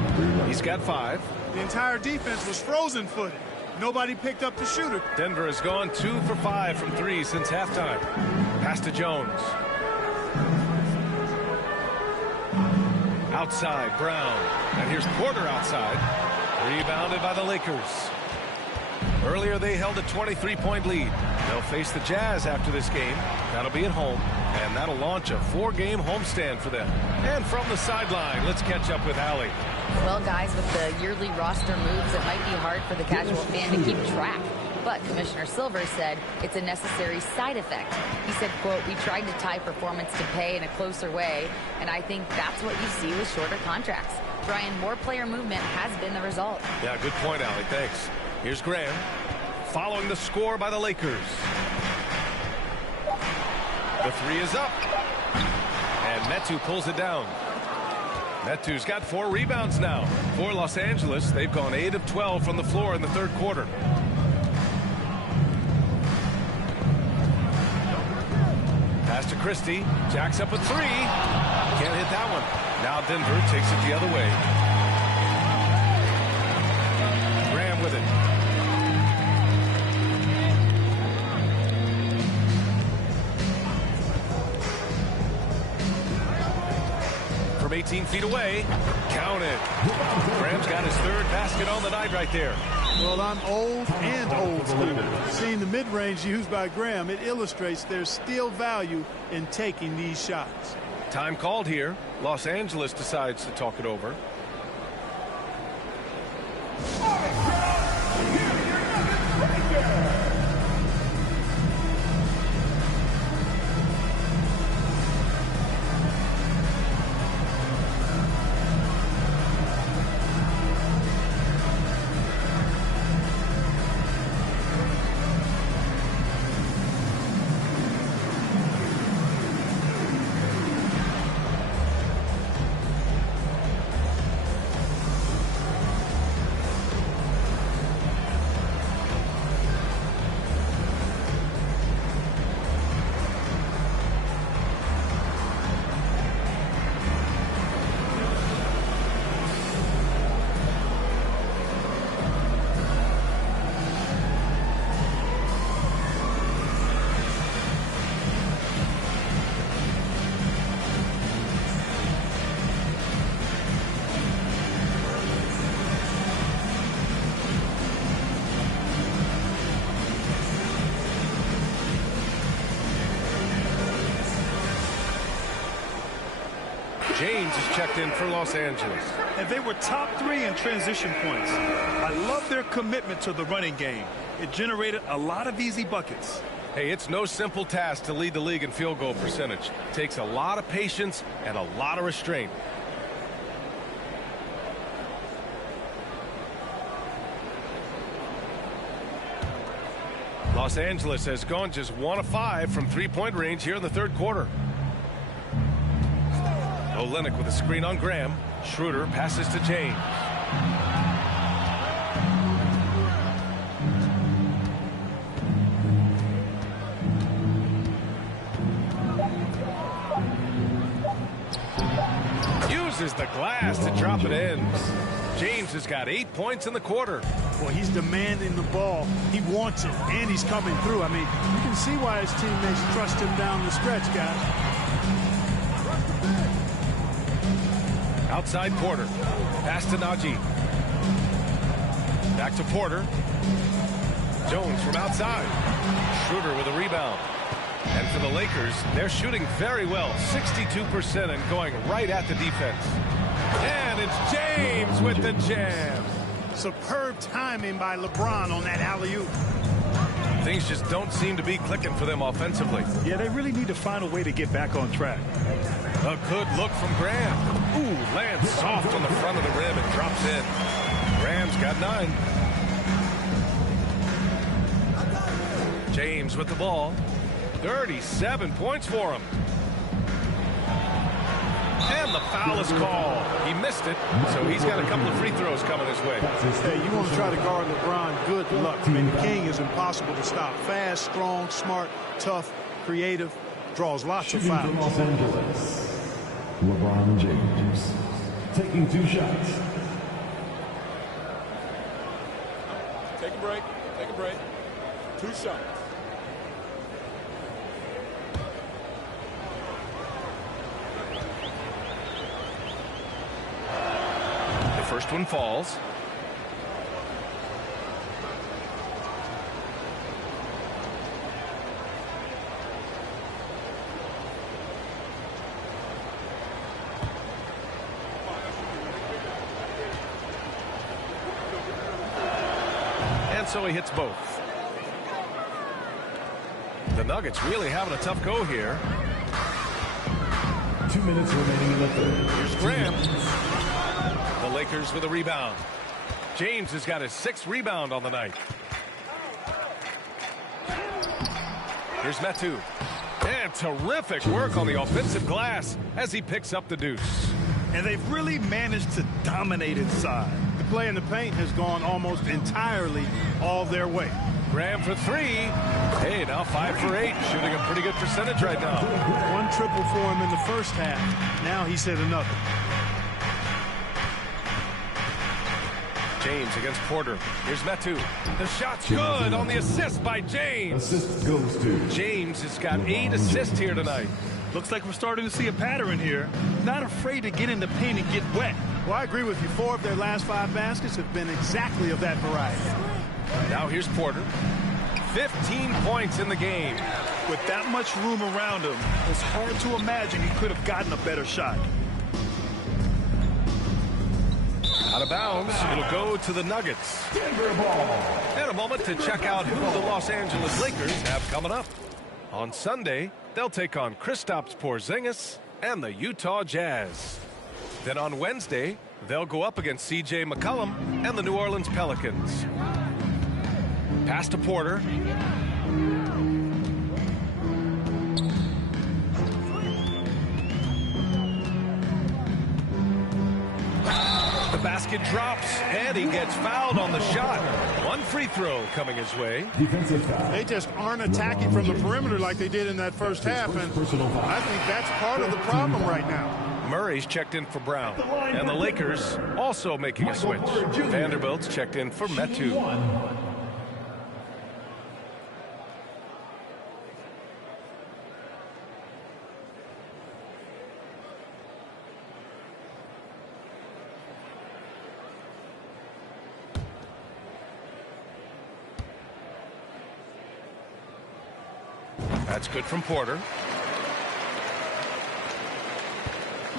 He's got 5. The entire defense was frozen-footed. Nobody picked up the shooter. Denver has gone 2 for 5 from 3 since halftime. Pass to Jones. Outside, Brown. And here's Porter outside. Rebounded by the Lakers. Earlier, they held a 23-point lead. They'll face the Jazz after this game. That'll be at home, and that'll launch a 4-game homestand for them. And from the sideline, let's catch up with Allie. Well, guys, with the yearly roster moves, it might be hard for the casual fan to keep track. But Commissioner Silver said it's a necessary side effect. He said, quote, "We tried to tie performance to pay in a closer way, and I think that's what you see with shorter contracts." Brian, more player movement has been the result. Yeah, good point, Allie. Thanks. Here's Graham following the score by the Lakers. The three is up. And Metu pulls it down. Metu's got 4 rebounds now for Los Angeles. They've gone 8 of 12 from the floor in the third quarter. Pass to Christie. Jacks up a 3. Can't hit that one. Now Denver takes it the other way. Graham with it. From 18 feet away. Count it. Graham's got his 3rd basket on the night right there. Well, I'm old and old school. Seeing the mid-range used by Graham, it illustrates there's still value in taking these shots. Time called here. Los Angeles decides to talk it over. James is checked in for Los Angeles. And they were top 3 in transition points. I love their commitment to the running game. It generated a lot of easy buckets. Hey, it's no simple task to lead the league in field goal percentage. It takes a lot of patience and a lot of restraint. Los Angeles has gone just 1 of 5 from 3-point range here in the third quarter. Olynyk with a screen on Graham. Schroeder passes to James. Uses the glass to drop it in. James has got 8 points in the quarter. Well, he's demanding the ball. He wants it, and he's coming through. I mean, you can see why his teammates trust him down the stretch, guys. Outside Porter. Pass to Najee. Back to Porter. Jones from outside. Schroeder with a rebound. And for the Lakers, they're shooting very well. 62% and going right at the defense. And it's James with the jam. Superb timing by LeBron on that alley-oop. Things just don't seem to be clicking for them offensively. Yeah, they really need to find a way to get back on track. A good look from Graham. Ooh, lands soft on the front of the rim and drops in. Graham's got 9. James with the ball. 37 points for him. And the foul is called. He missed it, so he's got a couple of free throws coming his way. Hey, you want to try to guard LeBron, good luck. I mean, the king is impossible to stop. Fast, strong, smart, tough, creative, draws lots of fouls. Los Angeles, LeBron James taking 2 shots. Take a break. Take a break. 2 shots. First one falls. And so he hits both. The Nuggets really having a tough go here. 2 minutes remaining in the third. Here's Graham. Lakers with a rebound. James has got his 6th rebound on the night. Here's Metu. And terrific work on the offensive glass as he picks up the deuce. And they've really managed to dominate inside. The play in the paint has gone almost entirely all their way. Graham for 3. Hey, now 5 for 8. Shooting a pretty good percentage right now. 1 triple for him in the first half. Now he's hit another. James against Porter. Here's Metu. The shot's good on the assist by James. Assist goes to James has got 8 assists here tonight. Looks like we're starting to see a pattern here. Not afraid to get in the paint and get wet. Well, I agree with you. 4 of their last 5 baskets have been exactly of that variety. Now here's Porter. 15 points in the game. With that much room around him, it's hard to imagine he could have gotten a better shot. Out of bounds, it'll go to the Nuggets. Denver ball. And a moment to check out who the Los Angeles Lakers have coming up. On Sunday, they'll take on Kristaps Porzingis and the Utah Jazz. Then on Wednesday, they'll go up against C.J. McCollum and the New Orleans Pelicans. Pass to Porter. The basket drops, and he gets fouled on the shot. 1 free throw coming his way. Defensive foul. They just aren't attacking from the perimeter like they did in that first half, and I think that's part of the problem right now. Murray's checked in for Brown, and the Lakers also making a switch. Vanderbilt's checked in for Metu. That's good from Porter.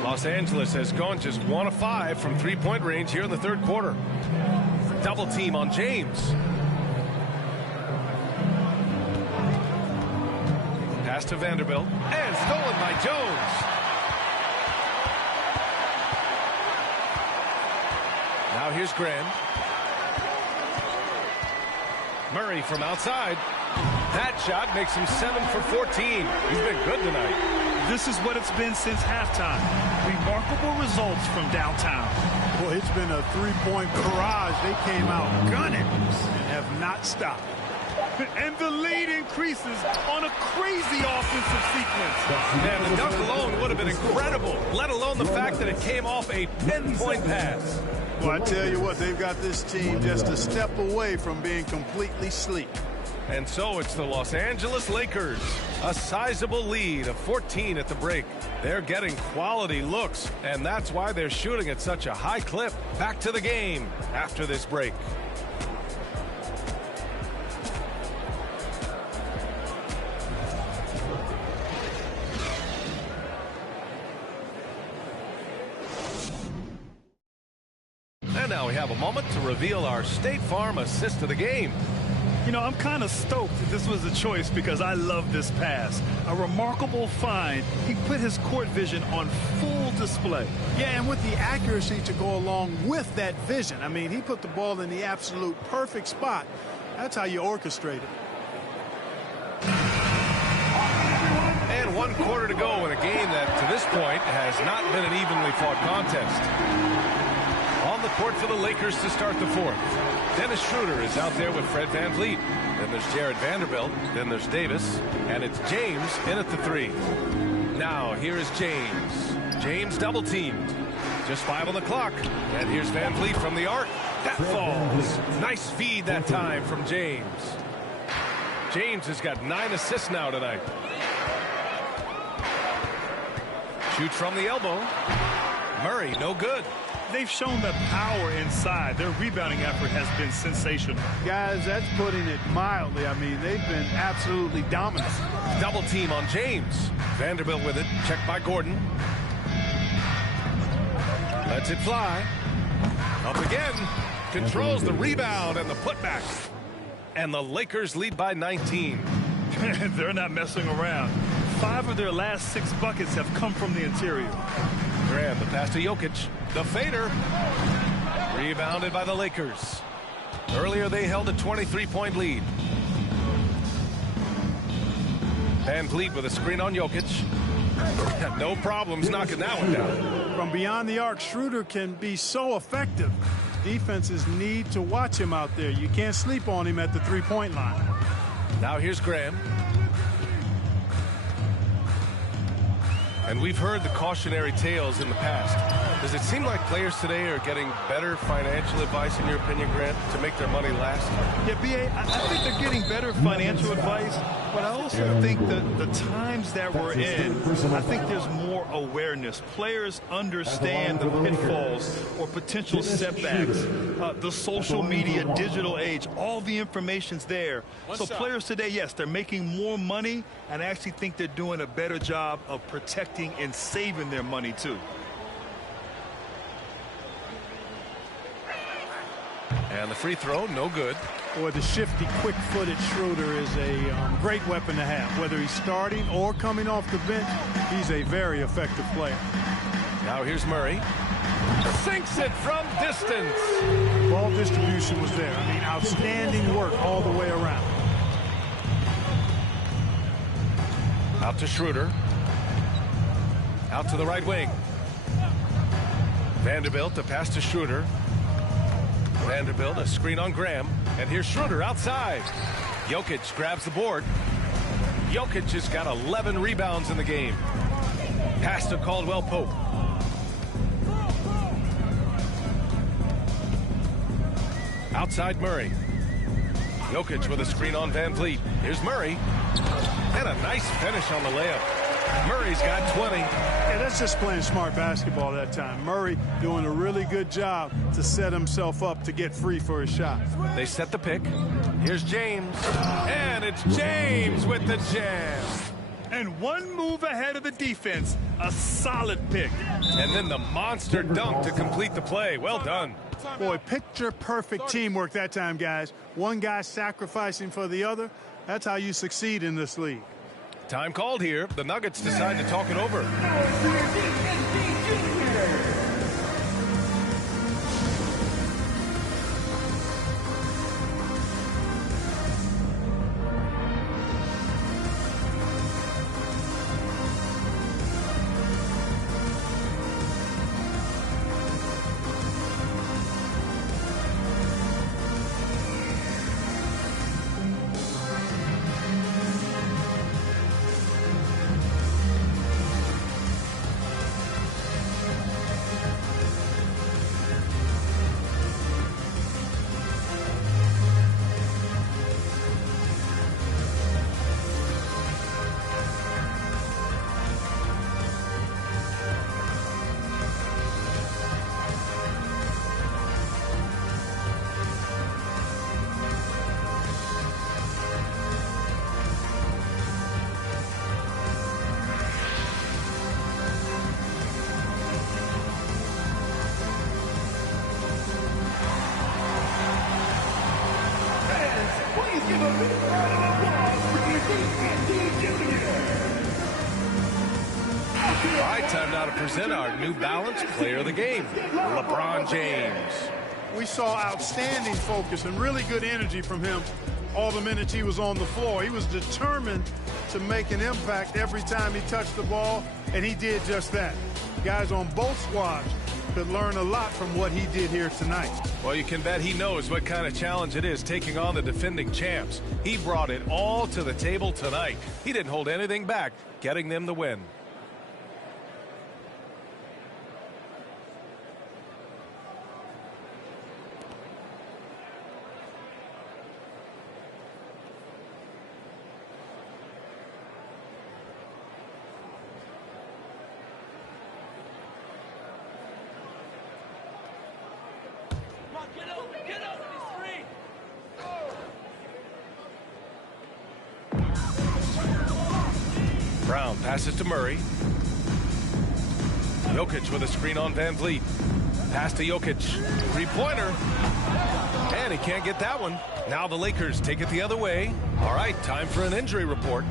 Los Angeles has gone just 1 of 5 from 3-point range here in the 3rd quarter. Double team on James. Pass to Vanderbilt. And stolen by Jones. Now here's Graham. Murray from outside. That shot makes him 7 for 14. He's been good tonight. This is what it's been since halftime. Remarkable results from downtown. Well, it's been a 3-point barrage. They came out gunning and have not stopped. And the lead increases on a crazy offensive sequence. And the dunk alone would have been incredible, let alone the fact that it came off a pinpoint pass. Well, I tell you what, they've got this team just a step away from being completely sleek. And so it's the Los Angeles Lakers. A sizable lead of 14 at the break. They're getting quality looks, and that's why they're shooting at such a high clip. Back to the game after this break. And now we have a moment to reveal our State Farm assist of the game. You know, I'm kind of stoked that this was a choice because I love this pass. A remarkable find. He put his court vision on full display. Yeah, and with the accuracy to go along with that vision. I mean, he put the ball in the absolute perfect spot. That's how you orchestrate it. And 1 quarter to go in a game that, to this point, has not been an evenly fought contest. On the court for the Lakers to start the 4th. Dennis Schroeder is out there with Fred VanVleet. Then there's Jared Vanderbilt. Then there's Davis. And it's James in at the 3. Now, here is James. James double teamed. Just 5 on the clock. And here's VanVleet from the arc. That falls. Nice feed that time from James. James has got 9 assists now tonight. Shoots from the elbow. Murray, no good. They've shown the power inside. Their rebounding effort has been sensational. Guys, that's putting it mildly. I mean, they've been absolutely dominant. Double team on James. Vanderbilt with it. Checked by Gordon. Lets it fly. Up again. Controls the rebound and the putback. And the Lakers lead by 19. They're not messing around. 5 of their last 6 buckets have come from the interior. Graham, the pass to Jokic. The fader. Rebounded by the Lakers. Earlier, they held a 23-point lead. Van Vliet with a screen on Jokic. No problems knocking that one down. From beyond the arc, Schroeder can be so effective. Defenses need to watch him out there. You can't sleep on him at the three-point line. Now here's Graham. And we've heard the cautionary tales in the past. Does it seem like players today are getting better financial advice, in your opinion, Grant, to make their money last? Yeah, B.A., I think they're getting better financial advice, but I also think that the times that we're in, I think there's more awareness. Players understand the pitfalls or potential setbacks. The social media, digital age, all the information's there. So players today, yes, they're making more money, and I actually think they're doing a better job of protecting and saving their money, too. And the free throw, no good. Boy, the shifty, quick-footed Schroeder is a great weapon to have. Whether he's starting or coming off the bench, he's a very effective player. Now here's Murray. Sinks it from distance. Ball distribution was there. I mean, outstanding work all the way around. Out to Schroeder. Out to the right wing. Vanderbilt, the pass to Schroeder. Vanderbilt, a screen on Graham. And here's Schroeder outside. Jokic grabs the board. Jokic has got 11 rebounds in the game. Pass to Caldwell Pope. Outside Murray. Jokic with a screen on Van Vliet. Here's Murray. And a nice finish on the layup. Murray's got 20. Yeah, that's just playing smart basketball that time. Murray doing a really good job to set himself up to get free for his shot. They set the pick. Here's James. And it's James with the jam. And one move ahead of the defense. A solid pick. And then the monster dunk to complete the play. Well done. Boy, picture-perfect teamwork that time, guys. One guy sacrificing for the other. That's how you succeed in this league. Time called here. The Nuggets decide to talk it over. All right, time now to present our New Balance Player of the Game, LeBron James. We saw outstanding focus and really good energy from him all the minutes he was on the floor. He was determined to make an impact every time he touched the ball, and he did just that. Guys on both squads could learn a lot from what he did here tonight. Well, you can bet he knows what kind of challenge it is taking on the defending champs. He brought it all to the table tonight. He didn't hold anything back, getting them the win. Brown passes to Murray. Jokic with a screen on Van Vliet. Pass to Jokic. Three-pointer. And he can't get that one. Now the Lakers take it the other way. All right, time for an injury report.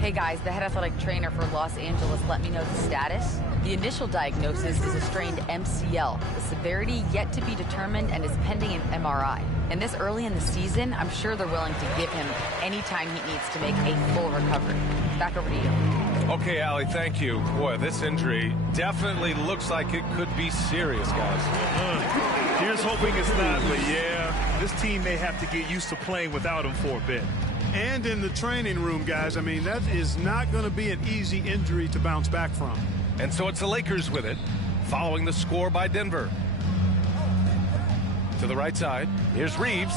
Hey guys, the head athletic trainer for Los Angeles let me know the status. The initial diagnosis is a strained MCL, the severity yet to be determined and is pending an MRI. And this early in the season, I'm sure they're willing to give him any time he needs to make a full recovery. Back over to you. Okay, Allie, thank you. Boy, this injury definitely looks like it could be serious, guys. Here's hoping it's not, but yeah, this team may have to get used to playing without him for a bit. And in the training room, guys, I mean, that is not going to be an easy injury to bounce back from. And so it's the Lakers with it, following the score by Denver. To the right side, here's Reeves.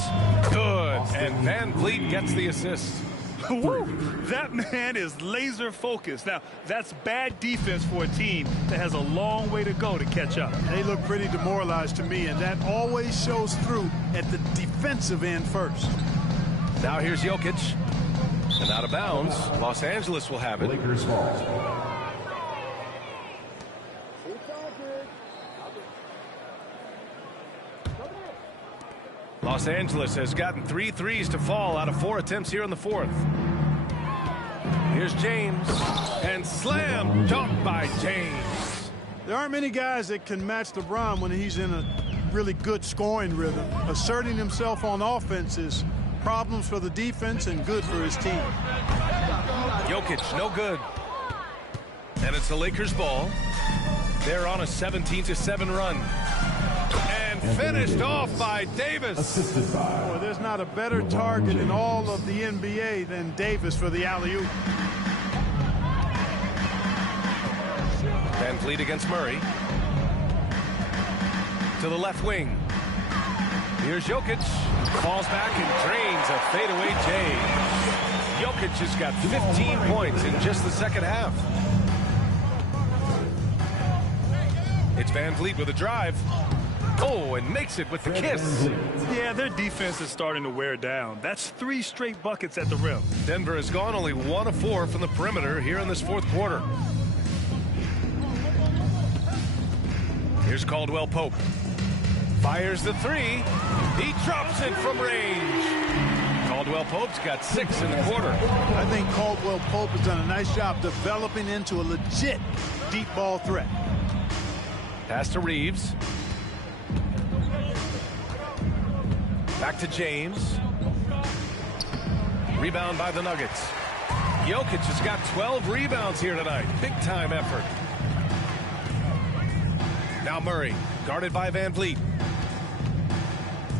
Good, and Van Vliet gets the assist. Woo! That man is laser focused. Now, that's bad defense for a team that has a long way to go to catch up. They look pretty demoralized to me, and that always shows through at the defensive end first. Now here's Jokic. And out of bounds, Los Angeles will have it. Lakers ball. Los Angeles has gotten 3 threes to fall out of 4 attempts here in the fourth. Here's James, and slam dunk by James. There aren't many guys that can match LeBron when he's in a really good scoring rhythm. Asserting himself on offense is problems for the defense and good for his team. Jokic, no good. And it's the Lakers ball. They're on a 17-7 run. And finished off by Davis. Boy, there's not a better target in all of the NBA than Davis for the alley-oop. Van Vliet against Murray. To the left wing. Here's Jokic. Falls back and drains a fadeaway J. Jokic has got 15 points in just the second half. It's Van Vliet with a drive. Oh, and makes it with the kiss. Yeah, their defense is starting to wear down. That's 3 straight buckets at the rim. Denver has gone only 1 of 4 from the perimeter here in this fourth quarter. Here's Caldwell Pope. Fires the 3. He drops it from range. Caldwell Pope's got 6 in the quarter. I think Caldwell Pope has done a nice job developing into a legit deep ball threat. Pass to Reeves. Back to James. Rebound by the Nuggets. Jokic has got 12 rebounds here tonight. Big time effort. Now Murray, guarded by Van Vliet.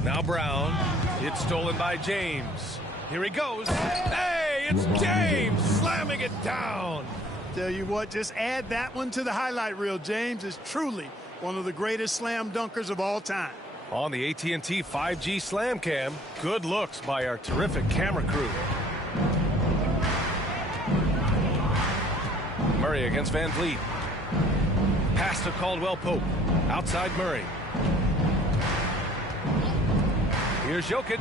Now Brown. It's stolen by James. Here he goes. Hey, it's James slamming it down. Tell you what, just add that one to the highlight reel. James is truly one of the greatest slam dunkers of all time. On the AT&T 5G Slam Cam, good looks by our terrific camera crew. Murray against Van Vliet. Pass to Caldwell Pope. Outside Murray. Here's Jokic.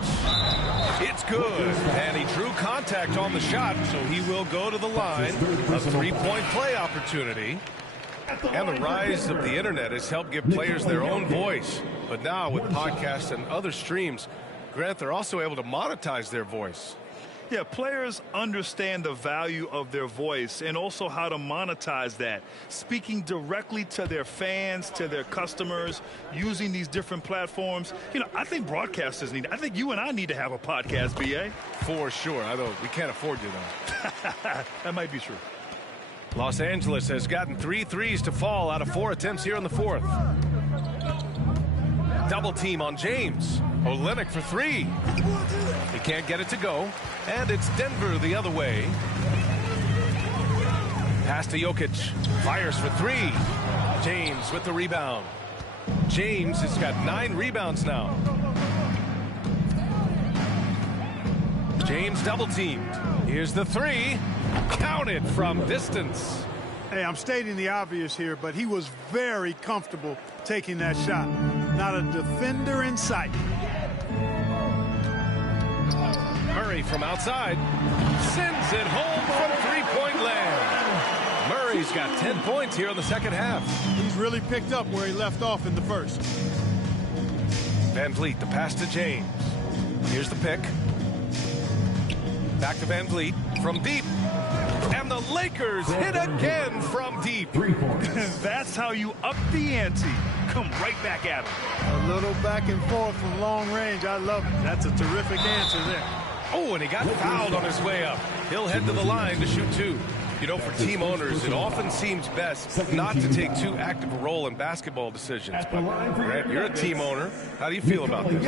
It's good. And he drew contact on the shot, so he will go to the line. A 3-point play opportunity. And the rise of the internet has helped give players their own voice. But now with podcasts and other streams, Grant, they're also able to monetize their voice. Yeah, players understand the value of their voice and also how to monetize that. Speaking directly to their fans, to their customers, using these different platforms. You know, I think broadcasters need, I think you and I need to have a podcast, B.A. For sure. Although we can't afford you, though. That might be true. Los Angeles has gotten 3 threes to fall out of 4 attempts here in the fourth. Double team on James. Olynyk for 3. He can't get it to go. And it's Denver the other way. Pass to Jokic. Fires for 3. James with the rebound. James has got 9 rebounds now. James double teamed. Here's the 3. Counted from distance. Hey, I'm stating the obvious here, but he was very comfortable taking that shot. Not a defender in sight. Murray from outside sends it home from 3-point land. Murray's got 10 points here in the second half. He's really picked up where he left off in the first. Van Vliet, the pass to James. Here's the pick. Back to Van Vliet from deep. And the Lakers hit again from deep. 3 points. That's how you up the ante. Come right back at him. A little back and forth from long range. I love it. That's a terrific answer there. Oh, and he got fouled on his way up. He'll head to the line to shoot 2. You know, for team owners, it often seems best not to take too active a role in basketball decisions. But, Grant, you're a team owner. How do you feel about this?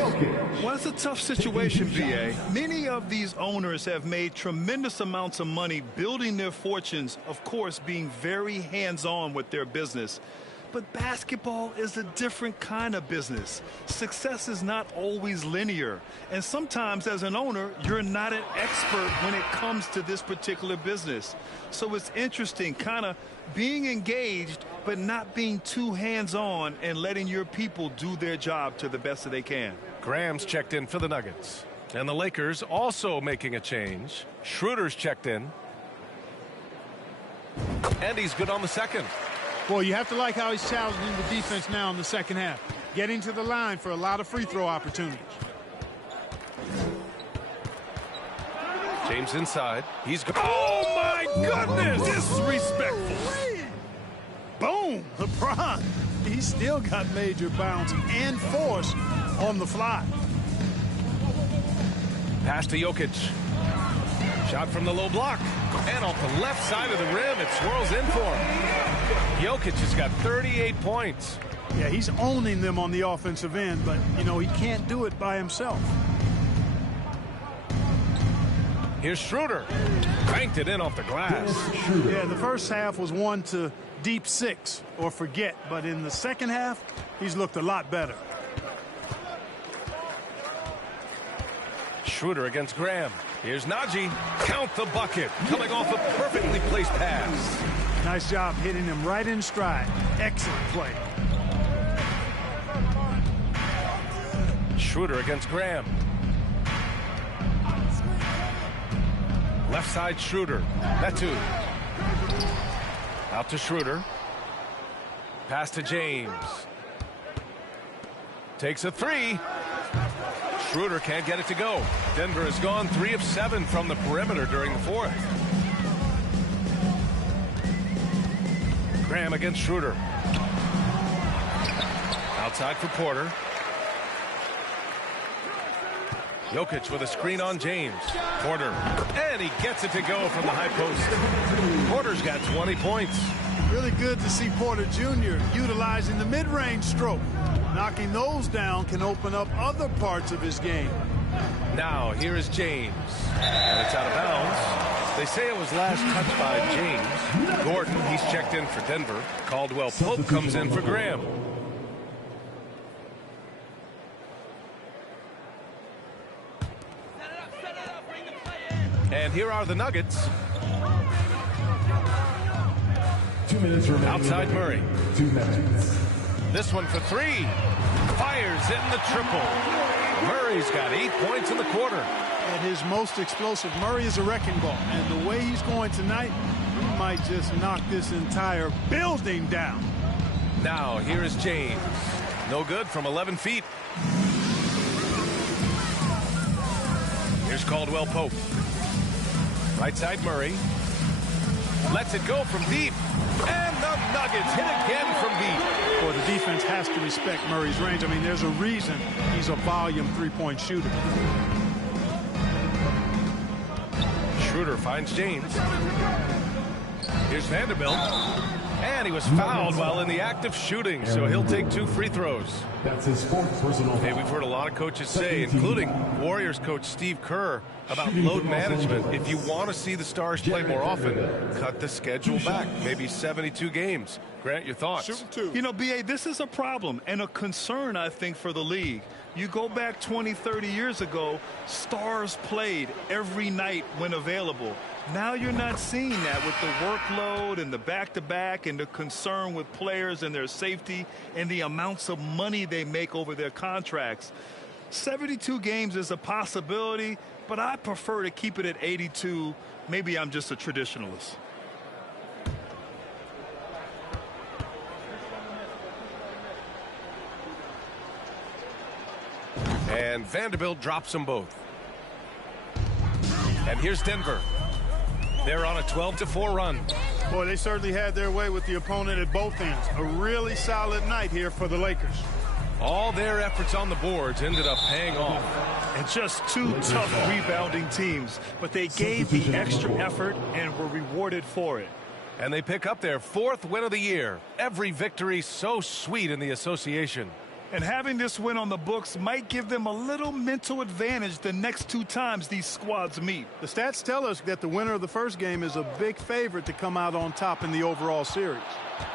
Well, it's a tough situation, B.A. Many of these owners have made tremendous amounts of money building their fortunes, of course, being very hands-on with their business. But basketball is a different kind of business. Success is not always linear. And sometimes as an owner, you're not an expert when it comes to this particular business. So it's interesting kind of being engaged, but not being too hands-on and letting your people do their job to the best that they can. Graham's checked in for the Nuggets. And the Lakers also making a change. Schroeder's checked in. And he's good on the second. Well, you have to like how he's challenging the defense now in the second half. Getting to the line for a lot of free throw opportunities. James inside. He's good. Oh, my goodness! Disrespectful. Boom! LeBron. He's still got major bounce and force on the fly. Pass to Jokic. Shot from the low block. And off the left side of the rim, it swirls in for him. Jokic has got 38 points. Yeah, he's owning them on the offensive end, but, you know, he can't do it by himself. Here's Schroeder. Cranked it in off the glass. Yeah, the first half was one to deep 6 or forget, but in the second half, he's looked a lot better. Schroeder against Graham. Here's Najee. Count the bucket. Coming off a perfectly placed pass. Nice job hitting him right in stride. Excellent play. Schroeder against Graham. Left side Schroeder. Metu. Out to Schroeder. Pass to James. Takes a 3. Schroeder can't get it to go. Denver has gone 3 of 7 from the perimeter during the fourth. Graham against Schroeder. Outside for Porter. Jokic with a screen on James. Porter. And he gets it to go from the high post. Porter's got 20 points. Really good to see Porter Jr. utilizing the mid-range stroke. Knocking those down can open up other parts of his game. Now, here is James. And it's out of bounds. They say it was last touched by James. Gordon, he's checked in for Denver. Caldwell Pope comes in for Graham. And here are the Nuggets. 2 minutes remaining. Outside Murray. 2 minutes. This one for 3. Fires in the triple. Murray's got 8 points in the quarter. At his most explosive, Murray is a wrecking ball. And the way he's going tonight, he might just knock this entire building down. Now, here is James. No good from 11 feet. Here's Caldwell Pope. Right side Murray. Lets it go from deep. And the Nuggets hit again from deep. Well, the defense has to respect Murray's range. I mean, there's a reason he's a volume three-point shooter. Schroeder finds James. Here's Vanderbilt. And he was fouled while in the act of shooting, so he'll take 2 free throws. That's his fourth personal. Hey, we've heard a lot of coaches say, including Warriors coach Steve Kerr, about load management. If you want to see the Stars play more often, cut the schedule back, maybe 72 games. Grant, your thoughts? You know, B.A., this is a problem and a concern, I think, for the league. You go back 20, 30 years ago, Stars played every night when available. Now you're not seeing that with the workload and the back-to-back and the concern with players and their safety and the amounts of money they make over their contracts. 72 games is a possibility, but I prefer to keep it at 82. Maybe I'm just a traditionalist. And Vanderbilt drops them both. And here's Denver. They're on a 12-4 run. Boy, they certainly had their way with the opponent at both ends. A really solid night here for the Lakers. All their efforts on the boards ended up paying off. And just two tough rebounding teams, but they gave the extra effort and were rewarded for it. And they pick up their 4th win of the year. Every victory so sweet in the association. And having this win on the books might give them a little mental advantage the next 2 times these squads meet. The stats tell us that the winner of the first game is a big favorite to come out on top in the overall series.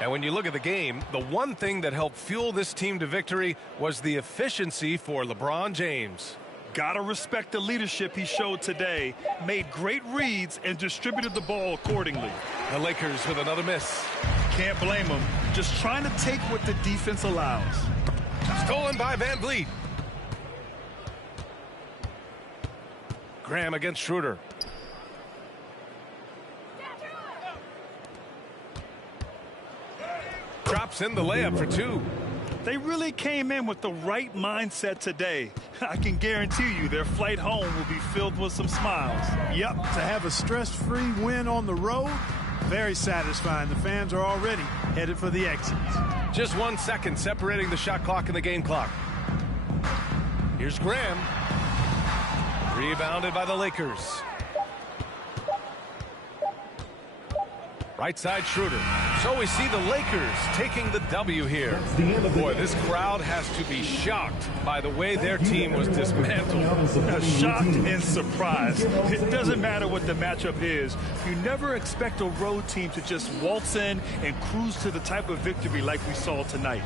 And when you look at the game, the one thing that helped fuel this team to victory was the efficiency for LeBron James. Gotta respect the leadership he showed today. Made great reads and distributed the ball accordingly. The Lakers with another miss. Can't blame them. Just trying to take what the defense allows. Stolen by Van Vliet. Graham against Schroeder. Drops in the layup for 2. They really came in with the right mindset today. I can guarantee you their flight home will be filled with some smiles. Yep, to have a stress-free win on the road, very satisfying. The fans are already headed for the exits. Just 1 second separating the shot clock and the game clock. Here's Graham. Rebounded by the Lakers. Right side Schroeder. So we see the Lakers taking the W here. Boy, this crowd has to be shocked by the way their team was dismantled. Shocked and surprised. It doesn't matter what the matchup is. You never expect a road team to just waltz in and cruise to the type of victory like we saw tonight.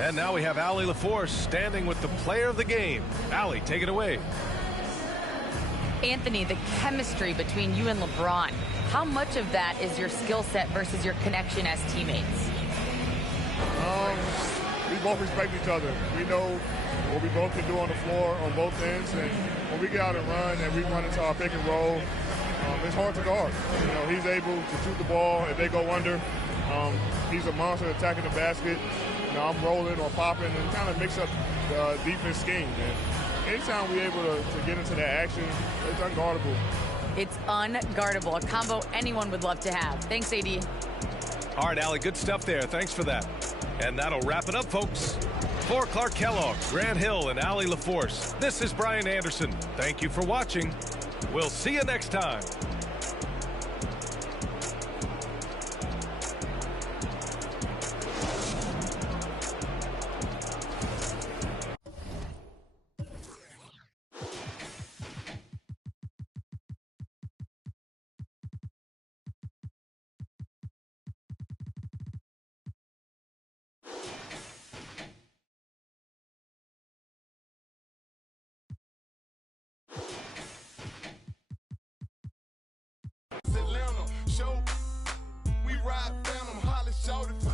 And now we have Allie LaForce standing with the player of the game. Allie, take it away. Anthony, the chemistry between you and LeBron, how much of that is your skill set versus your connection as teammates? We both respect each other. We know what we both can do on the floor on both ends, and when we get out and run and we run into our pick and roll, it's hard to guard. You know, he's able to shoot the ball if they go under. He's a monster attacking the basket. You know, I'm rolling or popping and kind of mix up the defense scheme. And anytime we're able to get into that action, it's unguardable. It's unguardable, a combo anyone would love to have. Thanks, AD. All right, Allie, good stuff there. Thanks for that. And that'll wrap it up, folks. For Clark Kellogg, Grant Hill, and Allie LaForce, this is Brian Anderson. Thank you for watching. We'll see you next time. Atlanta, show, we ride down them, Holly shouted.